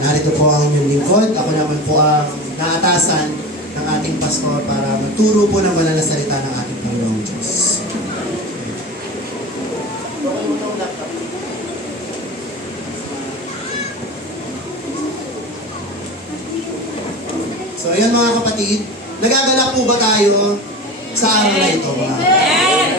Narito po ang inyong lingkod. Ako naman po ang naatasan ng ating pastor para magturo po ng banal na salita ng ating Panginoong Diyos. So ayan mga kapatid, nagagalak po ba tayo sa araw na ito? Amen.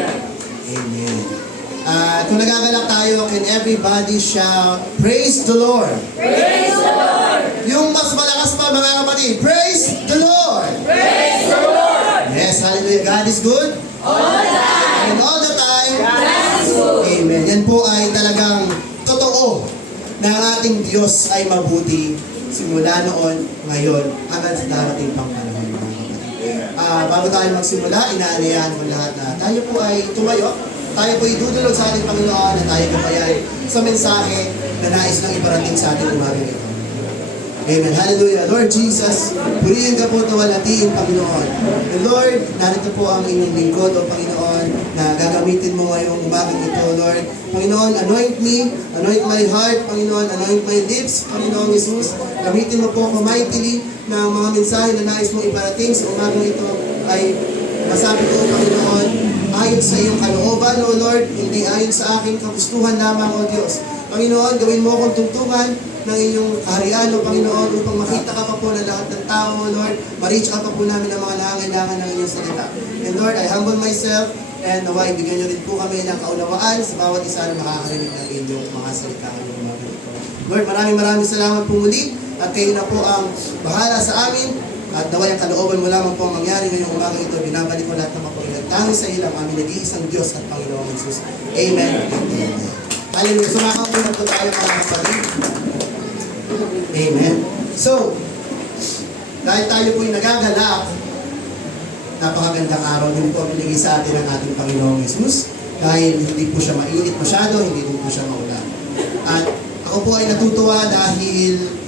Kung nagagalak tayo, can everybody shout, Praise the Lord! Praise the Lord! Yung mas malakas pa mga kapatid, Praise the Lord! Praise the Lord! Yes, hallelujah. God is good. All the time! And all the time. God is good! Amen. Yan po ay talagang totoo na ang ating Diyos ay mabuti simula noon, ngayon, hanggang sa darating pang panahon mga kapatid. Bago tayo magsimula, inaalayahan ko lahat na tayo po ay tumayo. Tayo po idudulog sa ating Panginoon na tayo gabayan sa mensahe na nais lang iparating sa ating umagang ito. Amen. Hallelujah. Lord Jesus, purihin ka po tawalatiin, Panginoon. And Lord, narito po ang inyong lingkod, O Panginoon, na gagamitin mo ngayong umagang ito, Lord. Panginoon, anoint me, anoint my heart, Panginoon, anoint my lips, Panginoon Jesus. Gamitin mo po ako mightily na mga mensahe na nais mong iparating sa umagang ito ay masabi ko, Panginoon, ayon sa iyong kalooban, O Lord, hindi ayon sa aking kagustuhan lamang, O Diyos. Panginoon, gawin mo akong tungtungan ng inyong kaharian, O Panginoon, upang makita ka pa po ng lahat ng tao, Lord. Ma-reach out pa po namin ang mga nangangailangan ng inyong salita. And Lord, I humble myself and naway, bigyan niyo rin po kami ng kaunawaan sa bawat isa na makakarinig ng inyong mga salita ngayong umaga ito. Lord, maraming salamat po muli at kayo na po ang bahala sa amin. At naway ang kalooban mo lamang po ang mangyari ngayong umaga ito. Binabalik ko lahat ng mapagilan. Tangi sa ilang aming nag-iisang Diyos at Panginoong Jesus. Amen. Amen. Hallelujah. Sumakang po na po tayo mga kapatid. Amen. So, dahil tayo po'y nagagalak, napakagandang araw din po binigay sa atin ng ating Panginoong Jesus. Dahil hindi po siya mainit masyado, hindi din po siya maulan. At ako po ay natutuwa dahil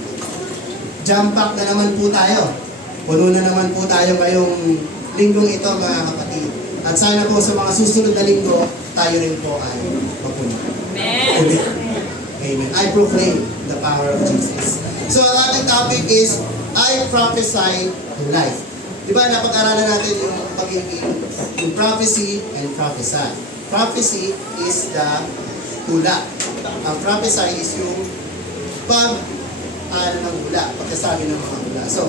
jam-pack na naman po tayo. Puno na naman po tayo ngayong linggong ito mga kapatid. At sana po sa mga susunod na linggo, tayo rin po ay mapuno. Amen. Amen. I proclaim the power of Jesus. So ang ating topic is, I prophesy life. Di ba napag-aralan natin yung pagiging, yung prophecy and prophesy. Prophecy is the hula. Ang prophesy is yung ng hula, pagkasabi ng mga hula. So,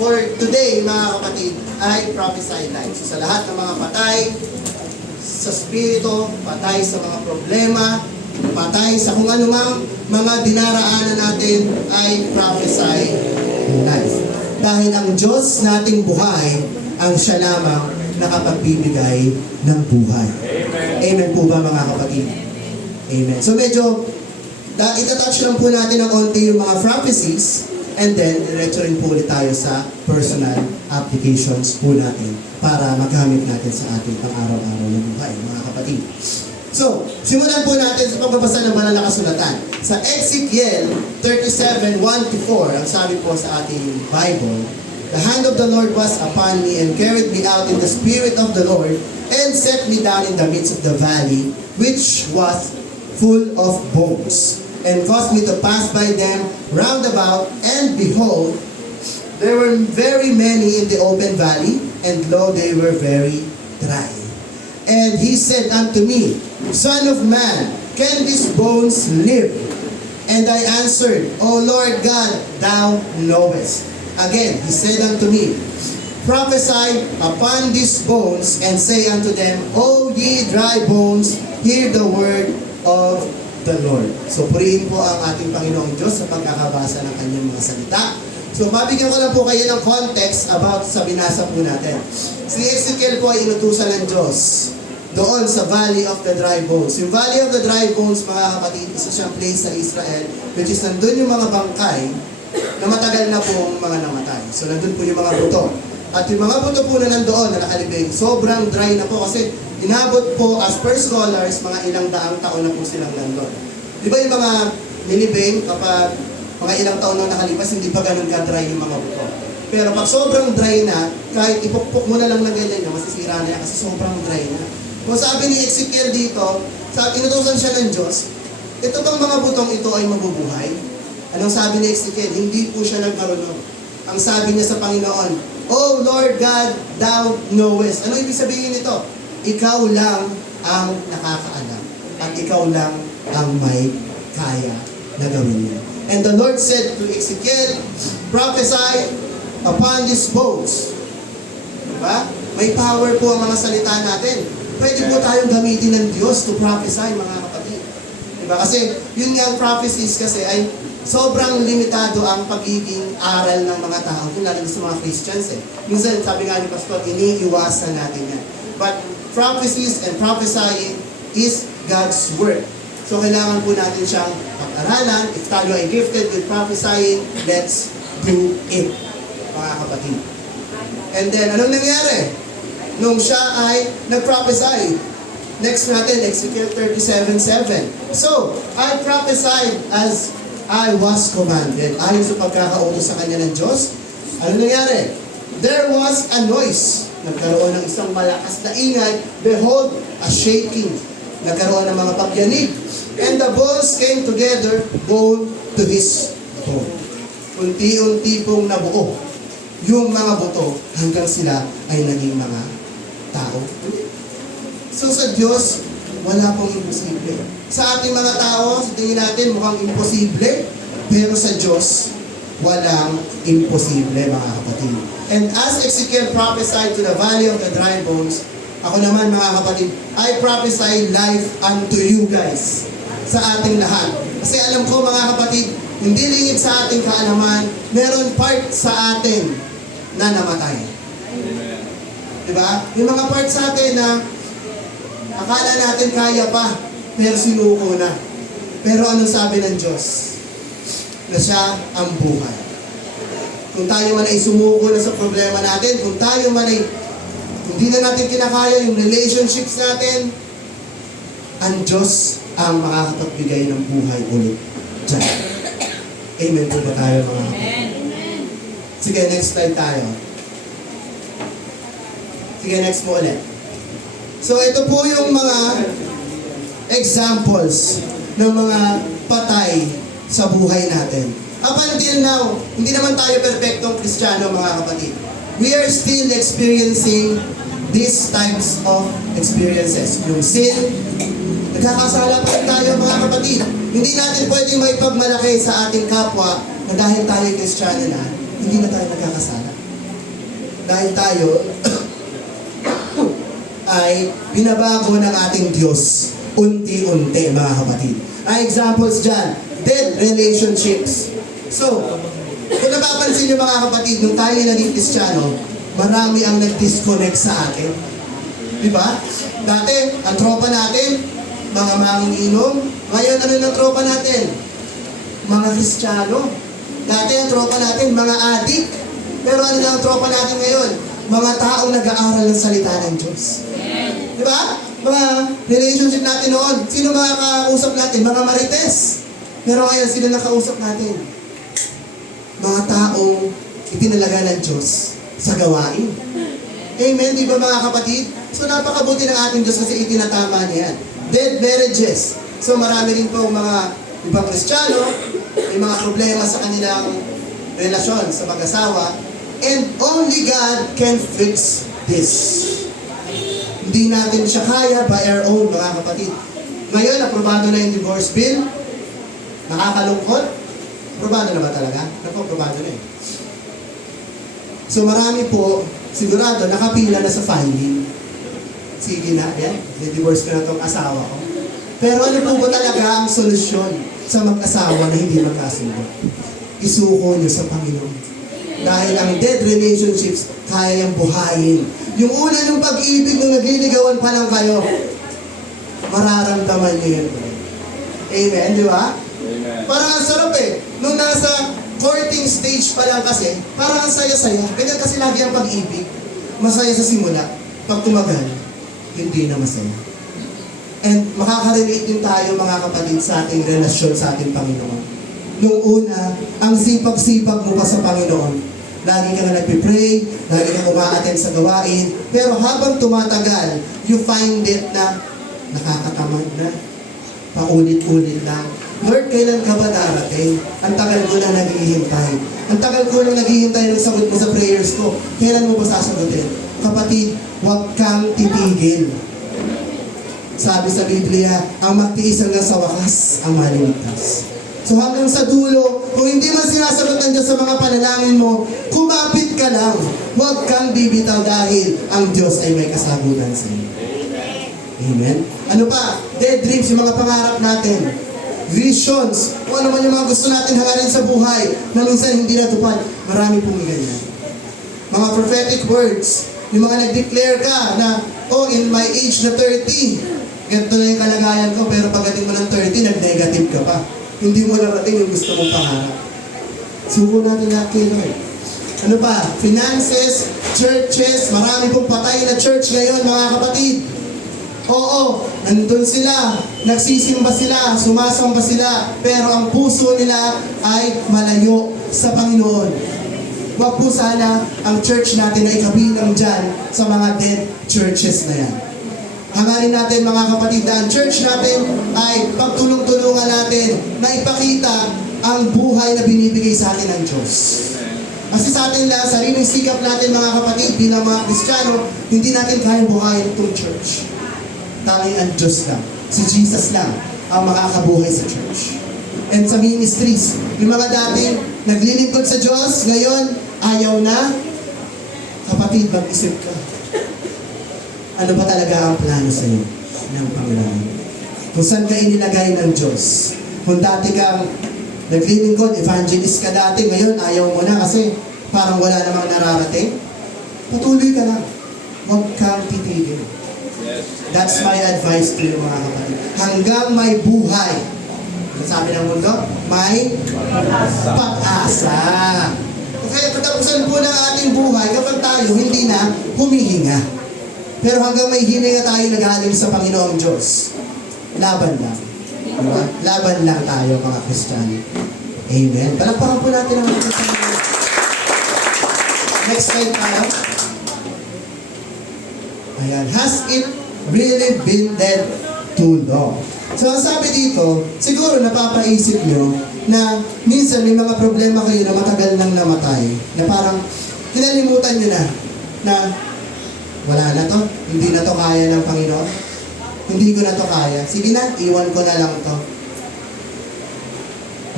for today, mga kapatid, I prophesy life. So, sa lahat ng mga patay, sa spirito, patay sa mga problema, patay sa kung anumang mga dinaraanan natin, I prophesy life. Dahil ang Diyos nating buhay, ang siya lamang nakapagbibigay ng buhay. Amen. Amen po ba mga kapatid? Amen. So medyo, itatouch lang po natin ng onti yung mga prophecies and then, diretso rin po ulit tayo sa personal applications po natin para magamit natin sa ating pang-araw-araw na buhay, mga kapatid. So, simulan po natin sa pagbabasa ng banal na kasulatan. Sa Ezekiel 37:1-4, ang sabi po sa ating Bible, The hand of the Lord was upon me and carried me out in the spirit of the Lord and set me down in the midst of the valley, which was full of bones, and caused me to pass by them round about, and behold, there were very many in the open valley, and lo, they were very dry. And he said unto me, Son of man, can these bones live? And I answered, O Lord God, thou knowest. Again, he said unto me, Prophesy upon these bones, and say unto them, O ye dry bones, hear the word of the Lord. So, purihin po ang ating Panginoong Diyos sa pagkakabasa ng kanyang mga salita. So, mabigyan ko lang po kayo ng context about sa binasa po natin. Si Ezekiel po ay inutusan ng Diyos doon sa Valley of the Dry Bones. Yung Valley of the Dry Bones, mga kapatid, isa siyang place sa Israel, which is nandun yung mga bangkay na matagal na pong mga namatay. So, nandun po yung mga buto. At yung mga buto po na nandoon na nakalibing, sobrang dry na po kasi inabot po, as per scholars, mga ilang daang taon na po silang nandun. Di ba yung mga nilibing, kapag mga ilang taon na nakalipas, hindi pa ganun ka-dry yung mga buto. Pero pag sobrang dry na, kahit ipukpok mo na lang na ganyan, masisira na yan kasi sobrang dry na. Kung sabi ni Ezekiel dito, inutusan siya ng Diyos, ito bang mga butong ito ay mabubuhay? Anong sabi ni Ezekiel? Hindi po siya nagmarunong. Ang sabi niya sa Panginoon, "Oh Lord God, Thou knowest." Ano ibig sabihin nito? Ikaw lang ang nakakaalam. At ikaw lang ang may kaya na gawin niya. And the Lord said to Ezekiel, "Prophesy upon these bones." Diba? May power po ang mga salita natin. Pwede po tayong gamitin ng Diyos to prophesy, mga kapatid. Diba? Kasi yun nga ang prophecies kasi ay sobrang limitado ang pagiging aral ng mga tao, lalo sa mga Christians eh. Minsan, sabi nga ni Pastor, iniiwasan natin yan. But prophecies and prophesying is God's work. So, kailangan po natin siyang pag-aralan. If tayo ay gifted with prophesying, let's do it, mga kapatid. And then, anong nangyari? Nung siya ay nag-prophesy. Next natin, Ezekiel 37:7. So, I prophesied as I was commanded. Ayon sa pagkakautos sa kanya ng Diyos. Ano nangyari? There was a noise. Nagkaroon ng isang malakas na ingay. Behold, a shaking. Nagkaroon ng mga pagyanig. And the bones came together, bone to his bone. Unti-unti pong nabuo yung mga buto hanggang sila ay naging mga tao. So sa Diyos, wala pong imposible. Sa ating mga tao, sa tingin natin mukhang imposible, pero sa Diyos, walang imposible, mga kapatid. And as Ezekiel prophesied to the valley of the dry bones, ako naman, mga kapatid, I prophesy life unto you guys, sa ating lahat. Kasi alam ko, mga kapatid, hindi lingid sa ating kaalaman, meron part sa atin na namatay. Diba? Yung mga part sa atin na akala natin kaya pa, pero sinuko na. Pero anong sabi ng Diyos? Na siya ang buhay. Kung tayo man ay sumuko na sa problema natin, kung tayo man ay hindi na natin kinakaya yung relationships natin, ang Diyos ang makakapagbigay ng buhay ulit dyan. Amen po ba tayo, mga kapatid? Sige, next slide tayo. Sige, next mo ulit. So, ito po yung mga examples ng mga patay sa buhay natin. Up until now, hindi naman tayo perfectong Kristiyano, mga kapatid. We are still experiencing these types of experiences. Yung sin, nagkakasala pa rin tayo, mga kapatid. Hindi natin pwedeng maipagmalaki sa ating kapwa na dahil tayo Kristiyano na, hindi na tayo nagkakasala. Dahil tayo ay binabago ng ating Diyos unti-unti, mga kapatid. Ay examples dyan, dead relationships. So, kung napapansin nyo, mga kapatid, nung tayo naging Kristiyano, marami ang nag-disconnect sa atin. Diba? Dati, ang tropa natin, mga manginginom. Ngayon, ano ng tropa natin? Mga Kristiyano. Dati, ang tropa natin, mga adik. Pero ano na ang tropa natin ngayon? Mga taong nag-aaral ng salita ng Diyos. Diba? Mga relationship natin noon, sino mga kausap natin? Mga marites. Pero ngayon, sino nakausap natin? Mga taong itinalaga ng Diyos sa gawain. Amen, di ba, mga kapatid? So napakabuti ng ating Diyos kasi itinatama niya yan. Dead marriages. So marami rin po mga ibang Kristiyano, may mga problema sa kanilang relasyon sa mag-asawa, and only God can fix this. Hindi natin siya kaya by our own, mga kapatid. Ngayon, aprobado na yung divorce bill. Nakakalungkot. Aprobado na ba talaga? Aprobado na eh. So marami po, sigurado, nakapila na sa filing. Sige na, yan. I-divorce ko na itong asawa ko. Pero ano po ba talaga ang solusyon sa mag-asawa na hindi magkasundo? Isuko niyo sa Panginoon. Dahil ang dead relationships, kaya yung buhayin. Yung una yung pag-ibig nung nagliligawan pa lang kayo, mararamdaman niyo yun. Amen, di ba? Amen. Parang ang sarap eh. Nung nasa courting stage pa lang kasi, parang ang saya-saya. Ganyan kasi lagi ang pag-ibig. Masaya sa simula. Pag tumagal, hindi na masaya. And makaka-relate din tayo, mga kapatid, sa ating relasyon sa ating Panginoon. Nung una, ang sipag-sipag mo pa sa Panginoon. Lagi ka na nagpipray, lagi ka umaattend sa gawain. Pero habang tumatagal, you find it na nakakatamad na. Paulit-ulit lang. Lord, kailan ka ba darating? Ang tagal ko na naghihintay. Ang tagal ko na naghihintay ng sagot mo sa prayers ko. Kailan mo ba sasagutin? Kapatid, huwag kang titigil. Sabi sa Biblia, ang magtiis hanggang sa wakas, ang maliligtas. So hanggang sa dulo, kung hindi man sinasagot ng Diyos sa mga panalangin mo, kumapit ka lang. Huwag kang bibitaw dahil ang Diyos ay may kasagutan sa iyo. Amen? Ano pa? Dead dreams, yung mga pangarap natin. Visions, kung ano man yung mga gusto natin hangarin sa buhay na minsan hindi natupad. Marami pong ganyan. Mga prophetic words, yung mga nag-declare ka na, oh, in my age na 30, ganito na yung kalagayan ko, pero pagdating mo ng 30, nag-negative ka pa. Hindi mo narating yung gusto mong pangarap. Suko natin lahat kay Lord. Ano pa? Finances, churches, marami pong patay na church ngayon, mga kapatid. Oo, nandun sila, nagsisimba sila, sumasamba sila, pero ang puso nila ay malayo sa Panginoon. Huwag po sana ang church natin ay kabilang dyan sa mga dead churches na yan. Hangarin natin mga kapatid na ang church natin ay pagtulong-tulungan natin na ipakita ang buhay na binibigay sa atin ng Diyos. Kasi sa atin lang, sariling sikap natin mga kapatid bilang mga Kristiyano, hindi natin kaya buhayin itong church. Tanging ang Diyos lang, si Jesus lang ang makakabuhay sa church. And sa ministries, yung mga dating naglilingkod sa Diyos, ngayon, ayaw na. Kapatid, mag-isip ka. Ano ba talaga ang plano sa iyo ng Panginoon? Kung saan ka inilagay ng Diyos? Kung dati kang naglilingkod, evangelist ka dati, ngayon ayaw mo na kasi parang wala namang nararating, patuloy ka lang. Huwag kang titigil. That's my advice to you mga kapatid. Hanggang may buhay. Ano sabi ng mundo? May pag-asa. Kaya katapusan po ng ating buhay kapag tayo hindi na humihinga. Pero hanggang may hininga tayo nagaling sa Panginoong Diyos. Laban lang. Diba? Laban lang tayo mga Kristiyano. Amen. Palakpakan po natin ang mga Kristiyano. Next slide tayo. Ayan. Has it really been dead too long? So, ang sabi dito, siguro napapaisip nyo na minsan may mga problema kayo na matagal nang namatay. Na parang kinalimutan nyo na wala na to. Hindi na to kaya ng Panginoon. Hindi ko na to kaya. Sige na, iwan ko na lang to.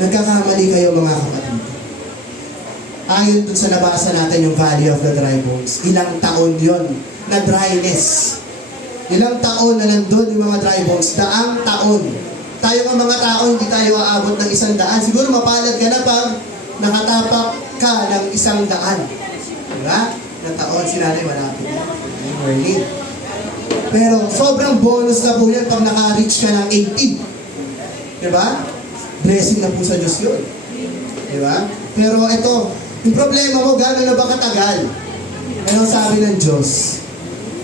Nagkakamali kayo mga kapatid. Ayon dun sa nabasa natin yung Valley of the Dry Bones, ilang taon yon na dryness. Ilang taon na nandun yung mga dry bones, daang taon. Tayo nga mga tao, hindi tayo aabot ng 100. Siguro mapalad ka na pag nakatapak ka ng 100. Diba? Na taon, si nanay malapit na. Morning. Pero sobrang bonus na po yan pag naka-reach ka ng 80. Diba? Blessing na po sa Diyos yun. Diba? Pero ito, yung problema mo, gano'n na ba katagal? Anong sabi ng Diyos?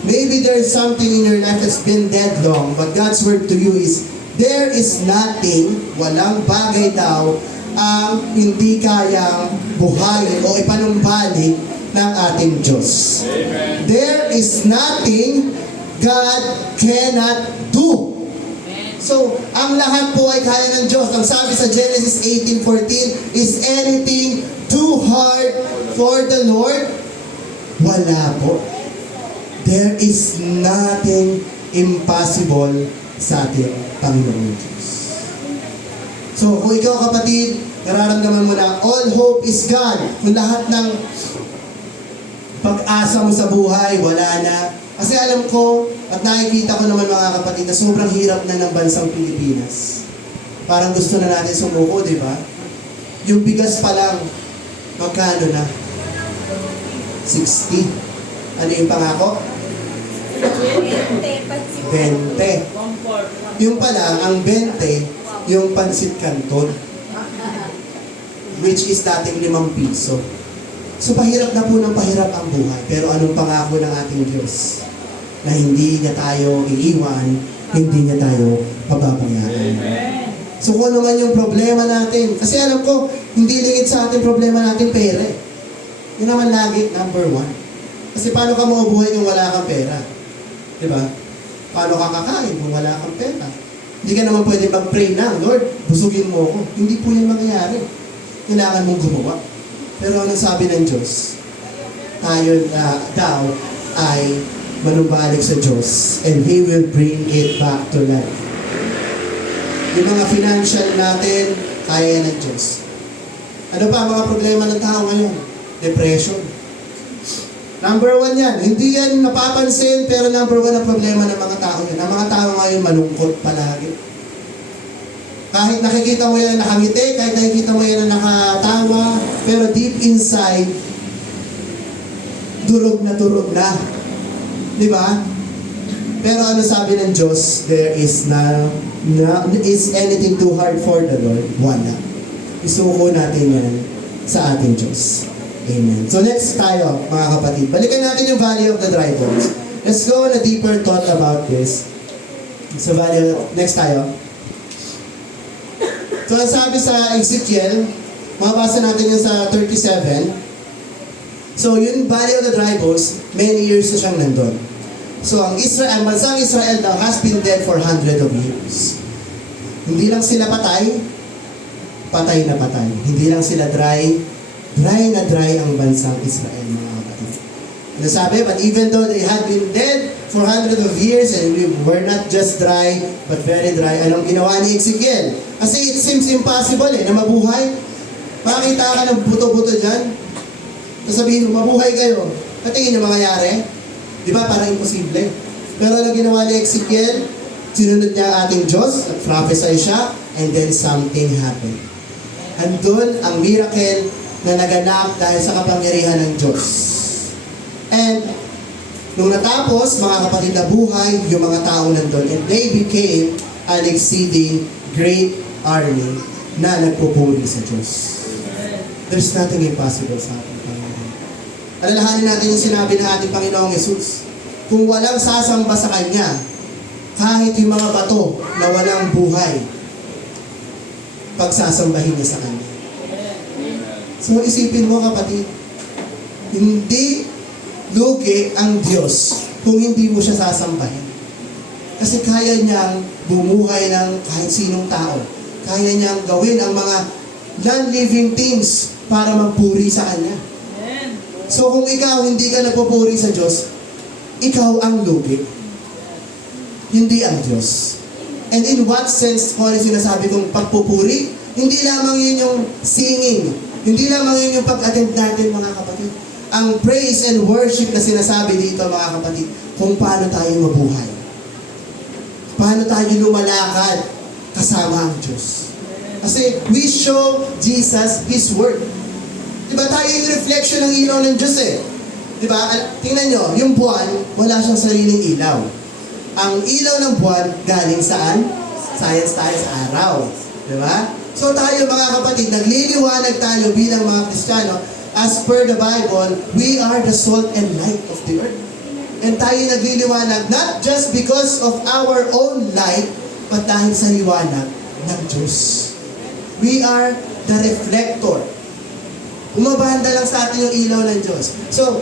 Maybe there's something in your life that's been dead long, but God's word to you is, there is nothing, walang bagay daw, ang hindi kayang buhayin o ipanumbalik ng ating Diyos. Amen. There is nothing God cannot do. So, ang lahat po ay kaya ng Diyos. Ang sabi sa Genesis 18:14, is anything too hard for the Lord? Wala po. There is nothing impossible sa ating Panginoon Diyos. So, kung ikaw kapatid, nararamdaman mo na all hope is gone. Kung lahat ng pag-asa mo sa buhay, wala na. Kasi alam ko, at nakikita ko naman mga kapatid, na sobrang hirap na ng bansang Pilipinas. Parang gusto na natin sumuko, di ba? Yung bigas pa lang, magkano na? 60. Ano yung pangako? 20. Yung pala, ang 20, yung pansit canton. Which is dating 5 piso. So pahirap na po ng pahirap ang buhay. Pero anong pangako ng ating Diyos? Na hindi niya tayo iiwan, hindi niya tayo pababayaan. So kung ano man yung problema natin, kasi alam ko, hindi lingid sa ating problema natin pera. Yun naman lagi, number 1. Kasi paano ka mabubuhay kung wala kang pera? Diba? Paano ka kakain kung wala kang pera? Hindi ka naman pwede mag-pray na, Lord, busugin mo ako. Hindi po yan mangyayari. Kailangan mong gumawa. Pero anong sabi ng Diyos? Tayo daw ay manumbalik sa Diyos and He will bring it back to life. Yung mga financial natin, kaya ng Diyos. Ano pa ang mga problema ng tao ngayon? Depression. Number 1 yan. Hindi yan napapansin, pero number 1 ang problema ng mga tao yan. Ang mga tao ngayon malungkot palagi. Kahit nakikita mo yan na nakangiti, kahit nakikita mo yan na nakatawa, pero deep inside, durog na durog na. Di ba? Pero ano sabi ng Diyos? There is is anything too hard for the Lord? Wala. Isuko natin yan sa ating Diyos. Amen. So next tayo, mga kapatid. Balikan natin yung Valley of the Dry Bones. Let's go on a deeper thought about this. So next tayo. So sabi sa Ezekiel, mabasa natin yun sa 37. So yung Valley of the Dry Bones, many years na siyang nandun. So ang bansang Israel daw has been dead for hundreds of years. Hindi lang sila patay na patay. Hindi lang sila dry na dry ang bansang Israel, mga kapatid. Nasabi, but even though they had been dead for hundreds of years and we were not just dry, but very dry, anong ginawa ni Ezekiel? Kasi it seems impossible na mabuhay. Makita ka ng buto-buto dyan. Sasabihin mo, mabuhay kayo. Patingin yung mangyayari. Di ba? Parang imposible. Pero anong ginawa ni Ezekiel? Sinunod niya ang ating Diyos, nag-prophesy siya, and then something happened. Andun ang miracle na naganap dahil sa kapangyarihan ng Diyos. And nung natapos, mga kapatid, na buhay yung mga taong nandun, and they became an exceeding great army na nagpupuri sa Diyos. There's nothing impossible sa ating Panginoon. Alalahanin natin yung sinabi ng ating Panginoong Jesus. Kung walang sasamba sa Kanya, kahit yung mga bato na walang buhay, pagsasambahin niya sa Kanya. So isipin mo, kapatid, hindi lugi ang Diyos kung hindi mo siya sasambahin. Kasi kaya niyang bumuhay ng kahit sinong tao. Kaya niyang gawin ang mga non-living things para magpuri sa Kanya. So kung ikaw hindi ka nagpupuri sa Diyos, ikaw ang lugi. Hindi ang Diyos. And in what sense, kung ano sinasabi kong pagpupuri, hindi lamang yun yung singing. Hindi lamang yun yung pag-attend natin, mga kapatid. Ang praise and worship na sinasabi dito, mga kapatid, kung paano tayo mabuhay. Paano tayo lumalakad kasama ang Diyos. Kasi we show Jesus His Word. Diba tayo yung reflection ng ilaw ng Diyos eh. Diba? Tingnan nyo, yung buwan, wala siyang sariling ilaw. Ang ilaw ng buwan, galing saan? Science tayo sa araw. Diba? So tayo, mga kapatid, nagliliwanag tayo bilang mga Kristiyano. As per the Bible, we are the salt and light of the earth. And tayo nagliliwanag not just because of our own light, but dahil sa liwanag ng Diyos. We are the reflector. Umabanda lang sa atin yung ilaw ng Diyos. So,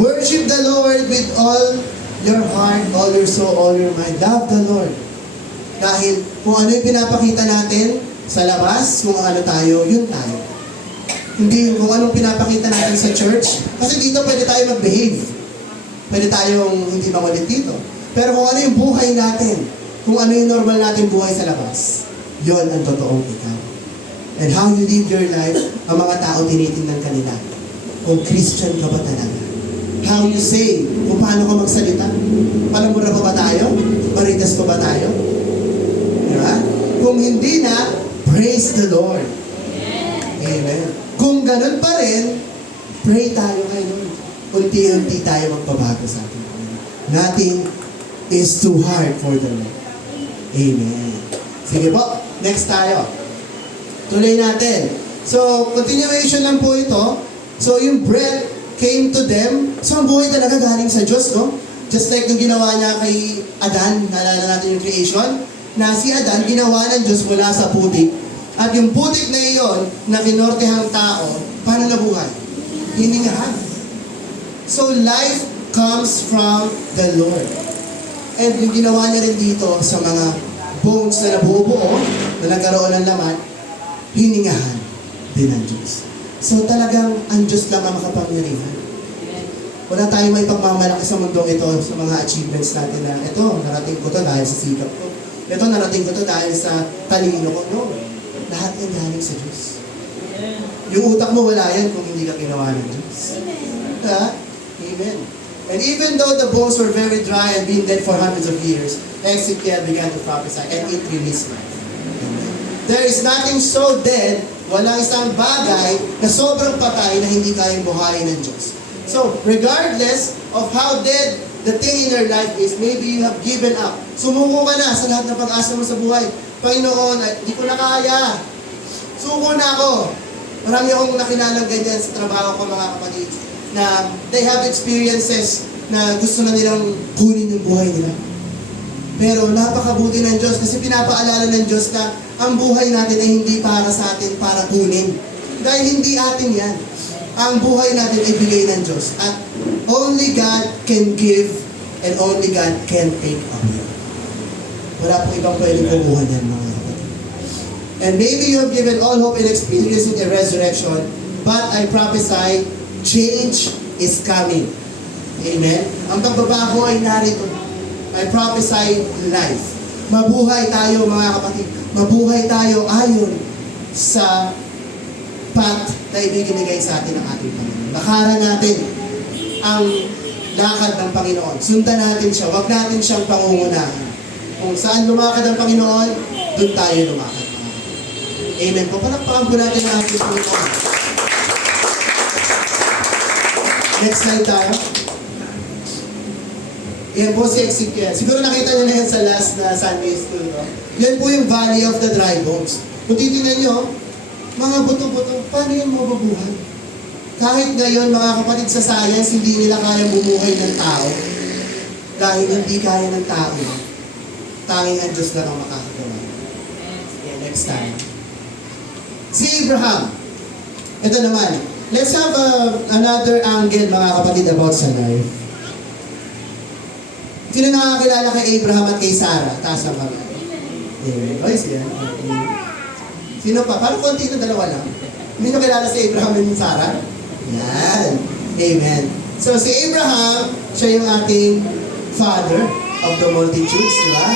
worship the Lord with all your heart, all your soul, all your mind. Love the Lord. Dahil kung ano yung pinapakita natin sa labas, kung ano tayo, yun tayo. Hindi kung anong pinapakita natin sa church. Kasi dito pwede tayo mag-behave. Pwede tayong hindi mangulit dito. Pero kung ano yung buhay natin, kung ano yung normal natin buhay sa labas, yun ang totoong ikaw. And how you live your life, ang mga tao tinitingnan ka nila. Kung Christian ka ba talaga? How you say, kung paano ka magsalita. Palamura pa ba tayo? Maritas pa ba tayo? Diba? Kung hindi na, praise the Lord. Amen. Kung ganun pa rin, pray tayo kay Lord. Unti-unti tayo magbabago sa atin. Nothing is too hard for the Lord. Amen. Sige po, next tayo. Tuloy natin. So, continuation lang po ito. So, yung breath came to them. So, ang buhay talaga galing sa Diyos, no? Just like nung ginawa niya kay Adan, naalala natin yung creation, na si Adan, ginawa ng Diyos mula sa putik. At yung putik na iyon, na kinortehang tao, paano nabuhay? Hiningahan. So, life comes from the Lord. And yung ginawa niya rin dito sa mga bones na nabubuo, na nagkaroon ng laman, hiningahan din ng Diyos. So talagang ang Diyos lang ang makapangyarihan. Wala tayong may pagmamalaki sa mundong ito, sa mga achievements natin na, ito, narating ko to dahil sa sikap ko. Ito, narating ko to dahil sa talino ko. No, lahat yan galing sa Diyos. Yung utak mo, wala yan kung hindi ka ginawa ng Diyos. Amen. And even though the bones were very dry and been dead for hundreds of years, Ezekiel began to prophesy and it released life. There is nothing so dead, walang isang bagay na sobrang patay na hindi kayang buhayin ng Diyos. So, regardless of how dead the thing in your life is, maybe you have given up. Sumuko ka na sa lahat ng pag-asa mo sa buhay. Panginoon, hindi ko na kaya. Suko na ako. Marami akong nakilalang ganyan sa trabaho ko, mga kapatid, na they have experiences na gusto na nilang kunin yung buhay nila. Pero napakabuti ng Diyos kasi pinapaalala ng Diyos na ang buhay natin ay hindi para sa atin, para kunin. Dahil hindi atin yan. Ang buhay natin ay bigay ng Diyos. At only God can give and only God can take away. Wala pong ibang pwedeng kumuha niyan, mga kapatid. And maybe you have given all hope in experiencing a resurrection, but I prophesy, change is coming. Amen? Ang pagbabago ay narito. I prophesy life. Mabuhay tayo, mga kapatid. Mabuhay tayo ayon sa path na ibinigay sa atin ng ating Panginoon. Lakaran natin ang lakad ng Panginoon. Sundan natin siya. Huwag natin siyang pangungunahan. Kung saan lumakad ang Panginoon, doon tayo lumakad. Amen po. Palakpakan po natin ang ating Panginoon. Next slide tayo. Yan po si Ezekiel. Siguro nakita niyo na yan sa last na Sunday school. No? Yan po yung Valley of the Dry Bones. Kung titignan niyo, mga buto-buto, paano yan mabubuhay? Kahit ngayon, mga kapatid sa science, hindi nila kayang bumuhay ng tao. Dahil hindi kaya ng tao. Tanging ang Diyos lang ang makakagawa. Yeah, next time. Si Abraham. Ito naman. Let's have another angle, mga kapatid, about sa life. Sino nakakilala kay Abraham at kay Sarah? Taas ang kamay. Amen. Oy, siya. Sino pa? Parang konti na dalawa lang. Hindi nyo kilala si Abraham and Sarah? Yan. Amen. So, si Abraham, siya yung ating father of the multitudes, di ba?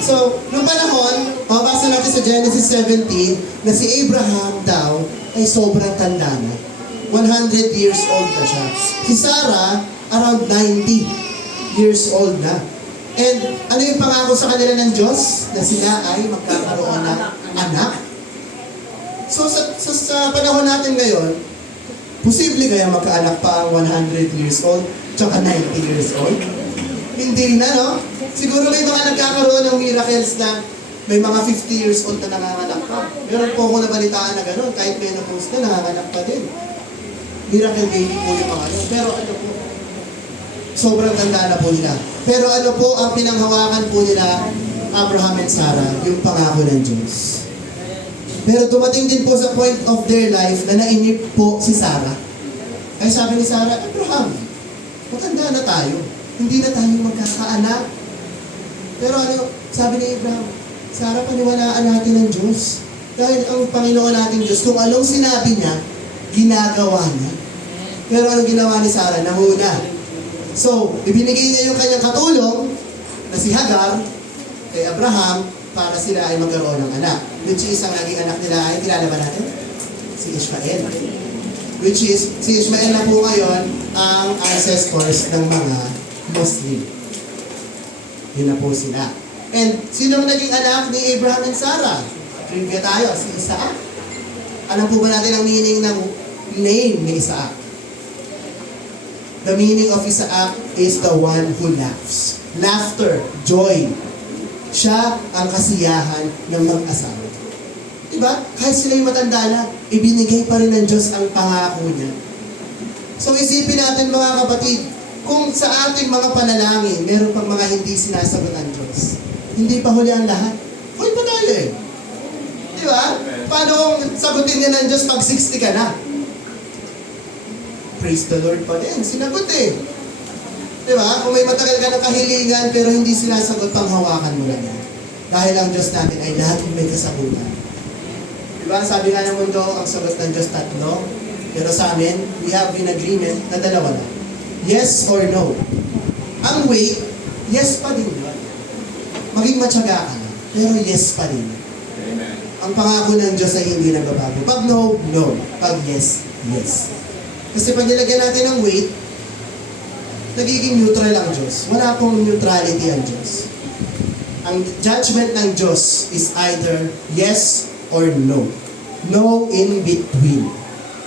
So, nung panahon, mabasa natin sa Genesis 17, na si Abraham daw ay sobrang tanda na. 100 years old na siya. Si Sarah, around 90 years old na. And ano yung pangako sa kanila ng Diyos? Na sila ay magkakaroon ng anak. So sa panahon natin ngayon, posible kaya magkaanak pa ang 100 years old tsaka 90 years old? Hindi na, no? Siguro may mga nagkakaroon ng miracles na may mga 50 years old na nanganganak pa. Meron po ako nabalitaan na gano'n, kahit menopause na, nanganganak pa din. Miracle baby po yung mga ano. Pero ano po, sobrang tanda na po nila. Pero ano po ang pinanghawakan po nila, Abraham and Sarah, yung pangako ng Diyos. Pero dumating din po sa point of their life na nainip po si Sarah. Ay sabi ni Sarah, Abraham, matanda na tayo. Hindi na tayo magkakaanak. Pero ano, sabi ni Abraham, Sarah, paniwalaan natin ng Diyos. Dahil ang Panginoon natin Diyos, kung anong sinabi niya, ginagawa niya. Pero anong ginawa ni Sarah? Nahuna. So, ibinigay niya yung kanyang katulong na si Hagar kay Abraham para sila ay magkaroon ng anak. Which is, ang naging anak nila ay, kilala ba natin? Si Ishmael. Which is, si Ishmael na po ngayon ang ancestors ng mga Muslim. Yun na po sila. And sino naging anak ni Abraham and Sarah? Trivia tayo, si Isaac. Alam po ba natin ang meaning ng name ni Isaac? The meaning of Isaac is the one who laughs. Laughter, joy. Siya ang kasiyahan ng mag-asawa. Diba? Kahit sila yung matanda na, ibinigay pa rin ng Diyos ang pangako niya. So isipin natin, mga kapatid, kung sa ating mga panalangin, meron pang mga hindi sinasagot ng Diyos. Hindi pa huli ang lahat. Hoy pa tayo eh. Diba? Paano kung sagutin niya ng Diyos pag 60 ka na? Praise the Lord pa din. Sinagot eh. Diba? Kung may matagal ka ng kahilingan pero hindi sinasagot, panghawakan mo lang yan. Dahil ang Diyos natin ay laging may kasagutan. Diba? Sabi nga ng mundo, ang sagot ng Diyos tatlo. Pero sa amin, we have an agreement na dalawa lang. Yes or no. Ang wait, yes pa din yun. Maging matyaga ka na. Pero yes pa din. Amen. Ang pangako ng Diyos ay hindi nagbabago. Pag no, no. Pag yes, yes. Kasi pag nilagyan natin ng wait, nagiging neutral ang Diyos. Wala pong neutrality ang Diyos. Ang judgment ng Diyos is either yes or no. No in between.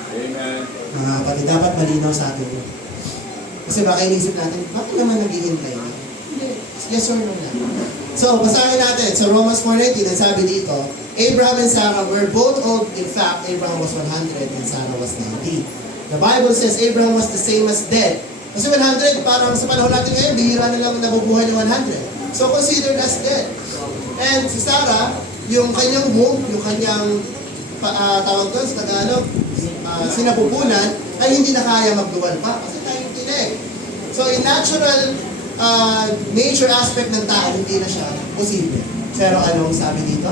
Amen. Mga kapatid, dapat malinaw sa atin. Kasi baka inisip natin, bakit naman naghihintay na? Hindi. Yes or no na. So, basahin natin sa Romans 4:19, ang sabi dito, Abraham and Sarah were both old. In fact, Abraham was 100 and Sarah was 90. The Bible says Abraham was the same as dead. Kasi 100, parang sa panahon natin ngayon, bihira na lang nabubuhay ng 100. So, considered as dead. And si Sarah, yung kanyang womb, yung kanyang tawag doon sa Tagalog, sinapupunan, ay hindi na kaya magduwal pa. Kasi tayong tinig. So, in natural nature aspect ng tao, hindi na siya posible. Pero anong sabi dito?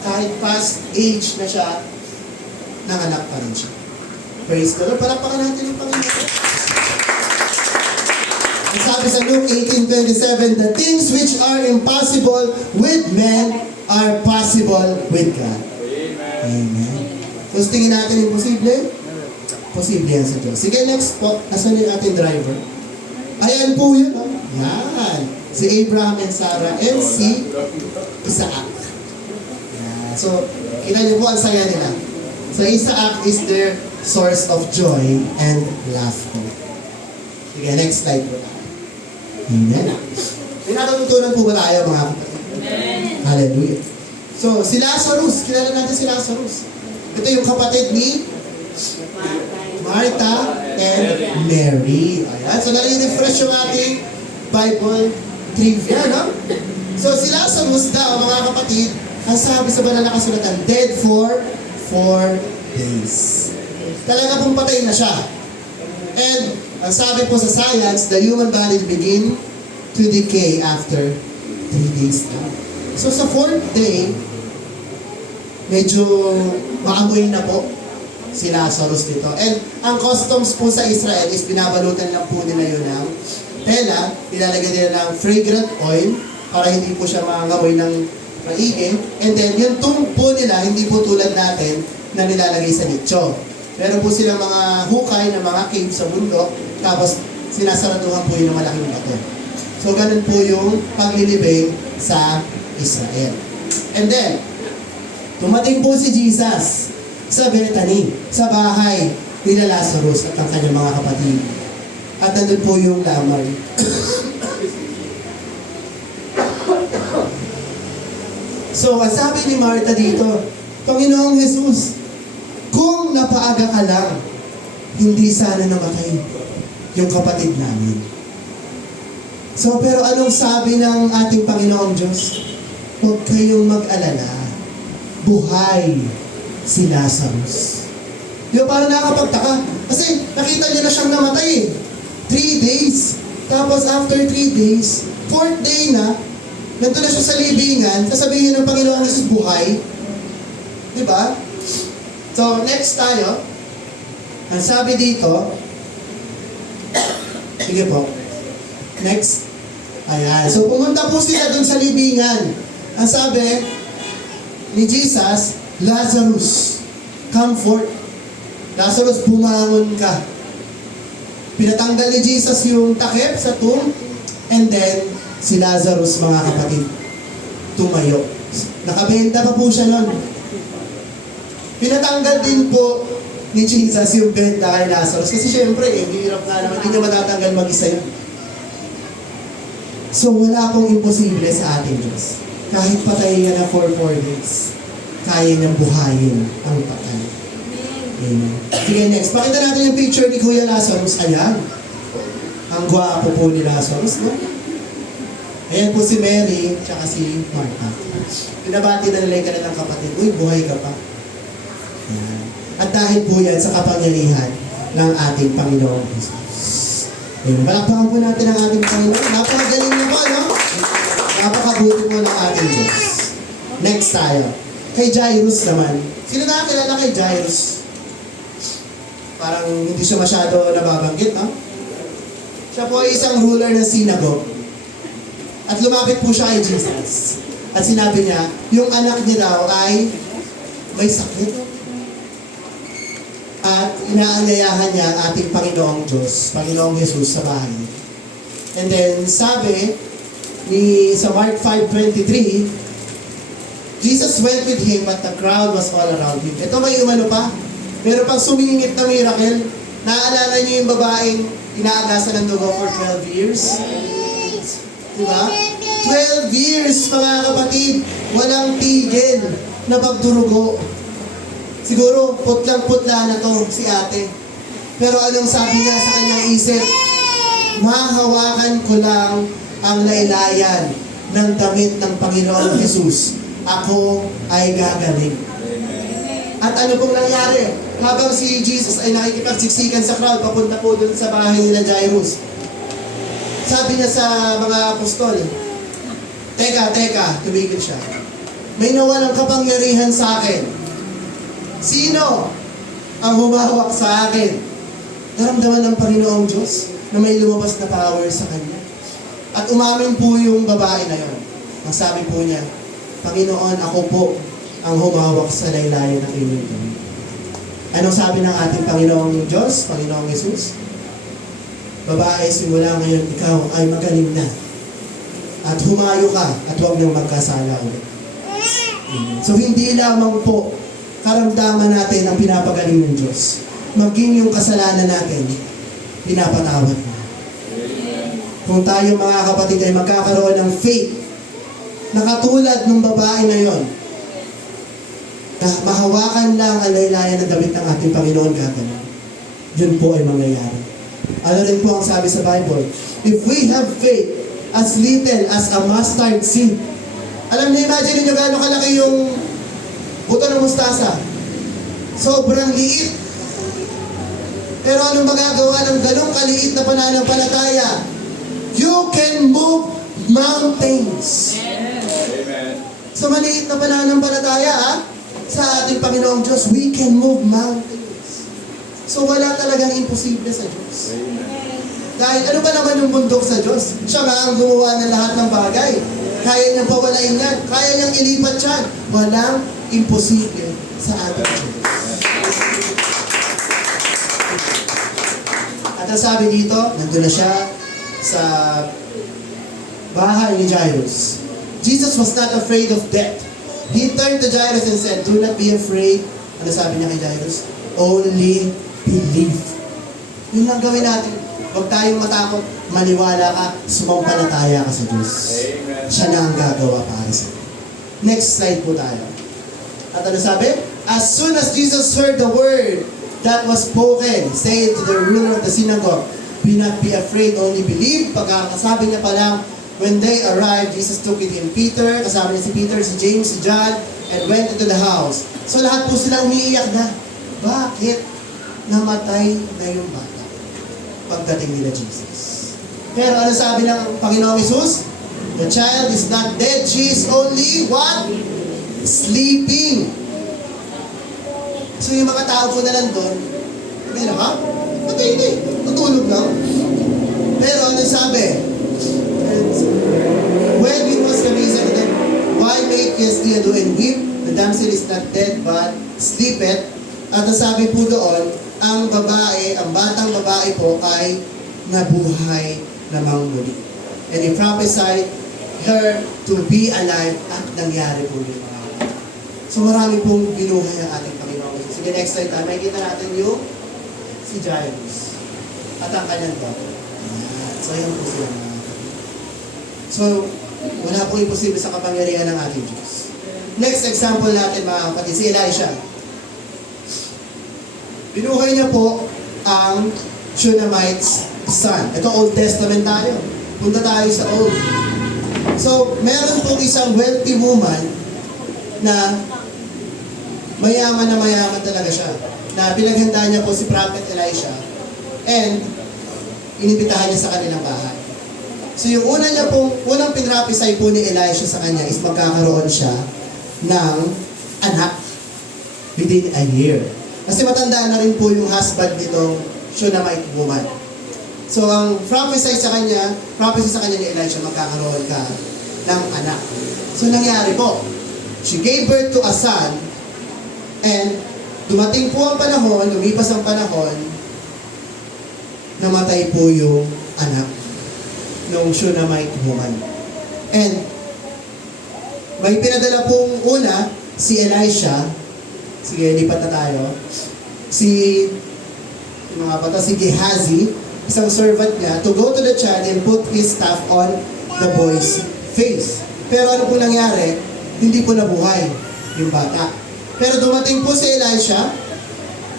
Kahit past age na siya, nanganak pa rin siya. Praise the Lord. Palakpakan natin yung Panginoon. Ang sabi sa Luke 18:27, the things which are impossible with men are possible with God. Amen. So, tingin natin imposible? Posible yan sa Diyos. Sige, next po. Asan yung ating driver? Ayan po yun. Oh. Yan. Si Abraham and Sarah and si Isaac. Yan. So, kita niyo po ang saya nila. So, Isaac is their source of joy and laughter. Sige, next slide po. Amen. May natutunan po ba tayo mga kapatid? Amen. Hallelujah. So, si Lazarus, kilala natin si Lazarus. Ito yung kapatid ni Martha and Mary. Ayan. So, nare-refresh yung ating Bible trivia, no? So, si Lazarus daw, mga kapatid, ang sabi sa banal na kasulatan, dead for 4 days. Talaga pong patay na siya. And, ang sabi po sa science, the human body begin to decay after 3 days na. So, sa 4th day, medyo maamoy na po si Lazarus dito. And ang customs po sa Israel is binabalutan lang po nila yun ng tela, nilalagyan nila ng fragrant oil para hindi po siya mangamoy ng maigi. And then yung tumpo nila, hindi po tulad natin na nilalagay sa nicho. Meron po silang mga hukay na mga cave sa bundok, tapos sinasaraduhan po yun ng malaking bato. So ganun po yung paglilibing sa Israel. And then, tumating po si Jesus sa Bethany, sa bahay ni Lazarus at ang kanyang mga kapatid. At nandun po yung lamay. So, ang sabi ni Martha dito, Panginoong Jesus, kung napaaga ka lang, hindi sana namatay yung kapatid namin. So, pero anong sabi ng ating Panginoong Diyos? Huwag kayong mag-alala. Buhay si Lazarus. Di ba parang nakakapagtaka? Kasi nakita niya na siyang namatay eh. 3 days. Tapos after 3 days, 4th day na, nandun na siya sa libingan, sasabihin ng Panginoong Jesus, buhay. Di ba? So, next tayo. Ang sabi dito, sige po. Next. Ayan. So, pumunta po sila dun sa libingan. Ang sabi ni Jesus, Lazarus, come forth. Lazarus, bumangon ka. Pinatanggal ni Jesus yung takip sa tomb, and then, si Lazarus, mga kapatid, tumayo. Nakabenta pa po siya nun. Pinatanggal din po ni Jesus yung benta kay Lazarus. Kasi syempre, hirap nga naman, hindi niya matatanggal mag-isa yun. So, wala pong imposible sa ating Diyos. Kahit patayin niya na for 4 days, kaya niyang buhayin ang patay. Amen. Sige, next. Pakita natin yung picture ni Kuya Lazarus. Ayan. Ang gwapo po ni Lazarus, no? Ayan po si Mary, tsaka si Martha. Pinabati na nila yung kanilang kapatid, uy, buhay ka pa. Ayan. At dahil po yan sa kapangyarihan ng ating Panginoong Jesus. Ayan. Palakpakan po natin ang ating Panginoon. Napakagaling niyo po, no? Napakabuti po ng ating Diyos. Next tayo. Kay Jairus naman. Sino nakakilala kay Jairus? Parang hindi siya masyado nababanggit, no? Siya po ay isang ruler ng synagogue. At lumapit po siya kay Jesus. At sinabi niya, yung anak niya daw ay may sakit. At inaanyayahan niya ang ating Panginoong Diyos, Panginoong Jesus sa bahay. And then sabi sa Mark 5:23, Jesus went with him but the crowd was all around him. Ito may umano pa. Meron pang sumingit na miracle. Naaalala niyo yung babaeng inaagasan ng dugo for 12 years? Diba? 12 years, mga kapatid, walang tigil na pagdurugo. Siguro, putlang-putla na to si ate. Pero anong sabi niya sa kanyang isip? Mahahawakan ko lang ang laylayan ng damit ng Panginoong Jesus. Ako ay gagaling. At ano pong nangyari? Habang si Jesus ay nakikipagsiksikan sa crowd, papunta po dun sa bahay nila Jairus. Sabi niya sa mga apostol, Teka, tumigil siya. May nawalang kapangyarihan sa akin. Sino ang humahawak sa akin? Naramdaman ng Panginoong Diyos na may lumabas na power sa kanya. At umamin po yung babae na yon. Ang sabi po niya, Panginoon, ako po ang humawak sa laylayan ng inyong damit. Anong sabi ng ating Panginoong Diyos, Panginoong Jesus? Babae, simula ngayon, ikaw ay magaling na. At humayo ka at huwag nang magkasala ulit. So hindi lamang po karamdaman natin ang pinapagaling ng Diyos. Maging yung kasalanan natin, pinapatawad na. Kung tayo mga kapatid ay magkakaroon ng faith na katulad ng babae na yon, na mahawakan lang ang laylayan ng damit ng ating Panginoon gagawin, yun po ay mangyayari. Ano rin po ang sabi sa Bible? If we have faith as little as a mustard seed. Alam niyo, imagine niyo gaano kalaki yung buto ng mustasa. Sobrang liit. Pero anong magagawa ng ganong kaliit na pananampalataya? You can move mountains. Amen. Sa maliit na pananampalataya, sa ating Panginoong Diyos, we can move mountains. So wala talagang imposible sa Diyos. Dahil ano ba naman yung bundok sa Diyos? Siya nga ang gumawa ng lahat ng bagay. Kaya niyang pawalain yan. Kaya niyang ilipat yan. Walang imposible sa ating Diyos. At ang sabi dito, nandun na siya sa bahay ni Jairus. Jesus was not afraid of death. He turned to Jairus and said, "Do not be afraid." Ano sabi niya kay Jairus? Only believe. Yun lang gawin natin. Huwag tayong matakot, maniwala ka, sumampalataya ka sa Diyos. Amen. Siya na ang gagawa para sa iyo. Next slide po tayo. At ano sabi? As soon as Jesus heard the word that was spoken, say to the ruler of the synagogue, "Be not be afraid, only believe." Pagkakasabi niya pa lang, when they arrived, Jesus took with him Peter, kasama niya si Peter, si James, si John, and went into the house. So lahat po sila umiiyak na. Bakit? Namatay na yung bata pagdating nila Jesus. Pero ano sabi ng Panginoong Jesus? The child is not dead, she is only what? Sleeping. So yung mga tao po na lang doon, sabi na, ha? Patay na eh. Tutulog lang. Pero ano sabi? When it was risen to them, why make ye still and weep? The damsel is not dead but sleepeth. At ang sabi po doon, ang babae, ang batang babae po ay nabuhay namang muli. And he prophesied her to be alive at nangyari po yung mga kapatid. So marami pong binuhay ang ating Panginoon. Sige, next slide tayo. Makikita natin yung si Jairus at ang kanyang daughter. So yan po sila mga kapatid. So, wala pong imposible sa kapangyarihan ng ating Diyos. Next example natin mga kapatid, si Elisha. Binuhay niya po ang Shunammite's son. Ito Old Testament tayo. Punta tayo sa Old. So, meron pong isang wealthy woman na mayaman talaga siya. Na pinaghanda niya po si Prophet Elisha and inibitahan niya sa kanilang bahay. So yung unang pinrapisay po ni Elisha sa kanya is magkakaroon siya ng anak within a year. Kasi matanda na rin po yung husband nitong Shunammite woman. So ang prophecy sa kanya ni Elisha, magkakaroon ka ng anak. So nangyari po, she gave birth to a son, and dumating po ang panahon, lumipas ang panahon, namatay po yung anak ng Shunammite woman. And may pinadala pong una, si Elisha. Sige, lipat na tayo. Si Gehazi, isang servant niya, to go to the child and put his staff on the boy's face. Pero ano po nangyari? Hindi po nabuhay yung bata. Pero dumating po si Elisha,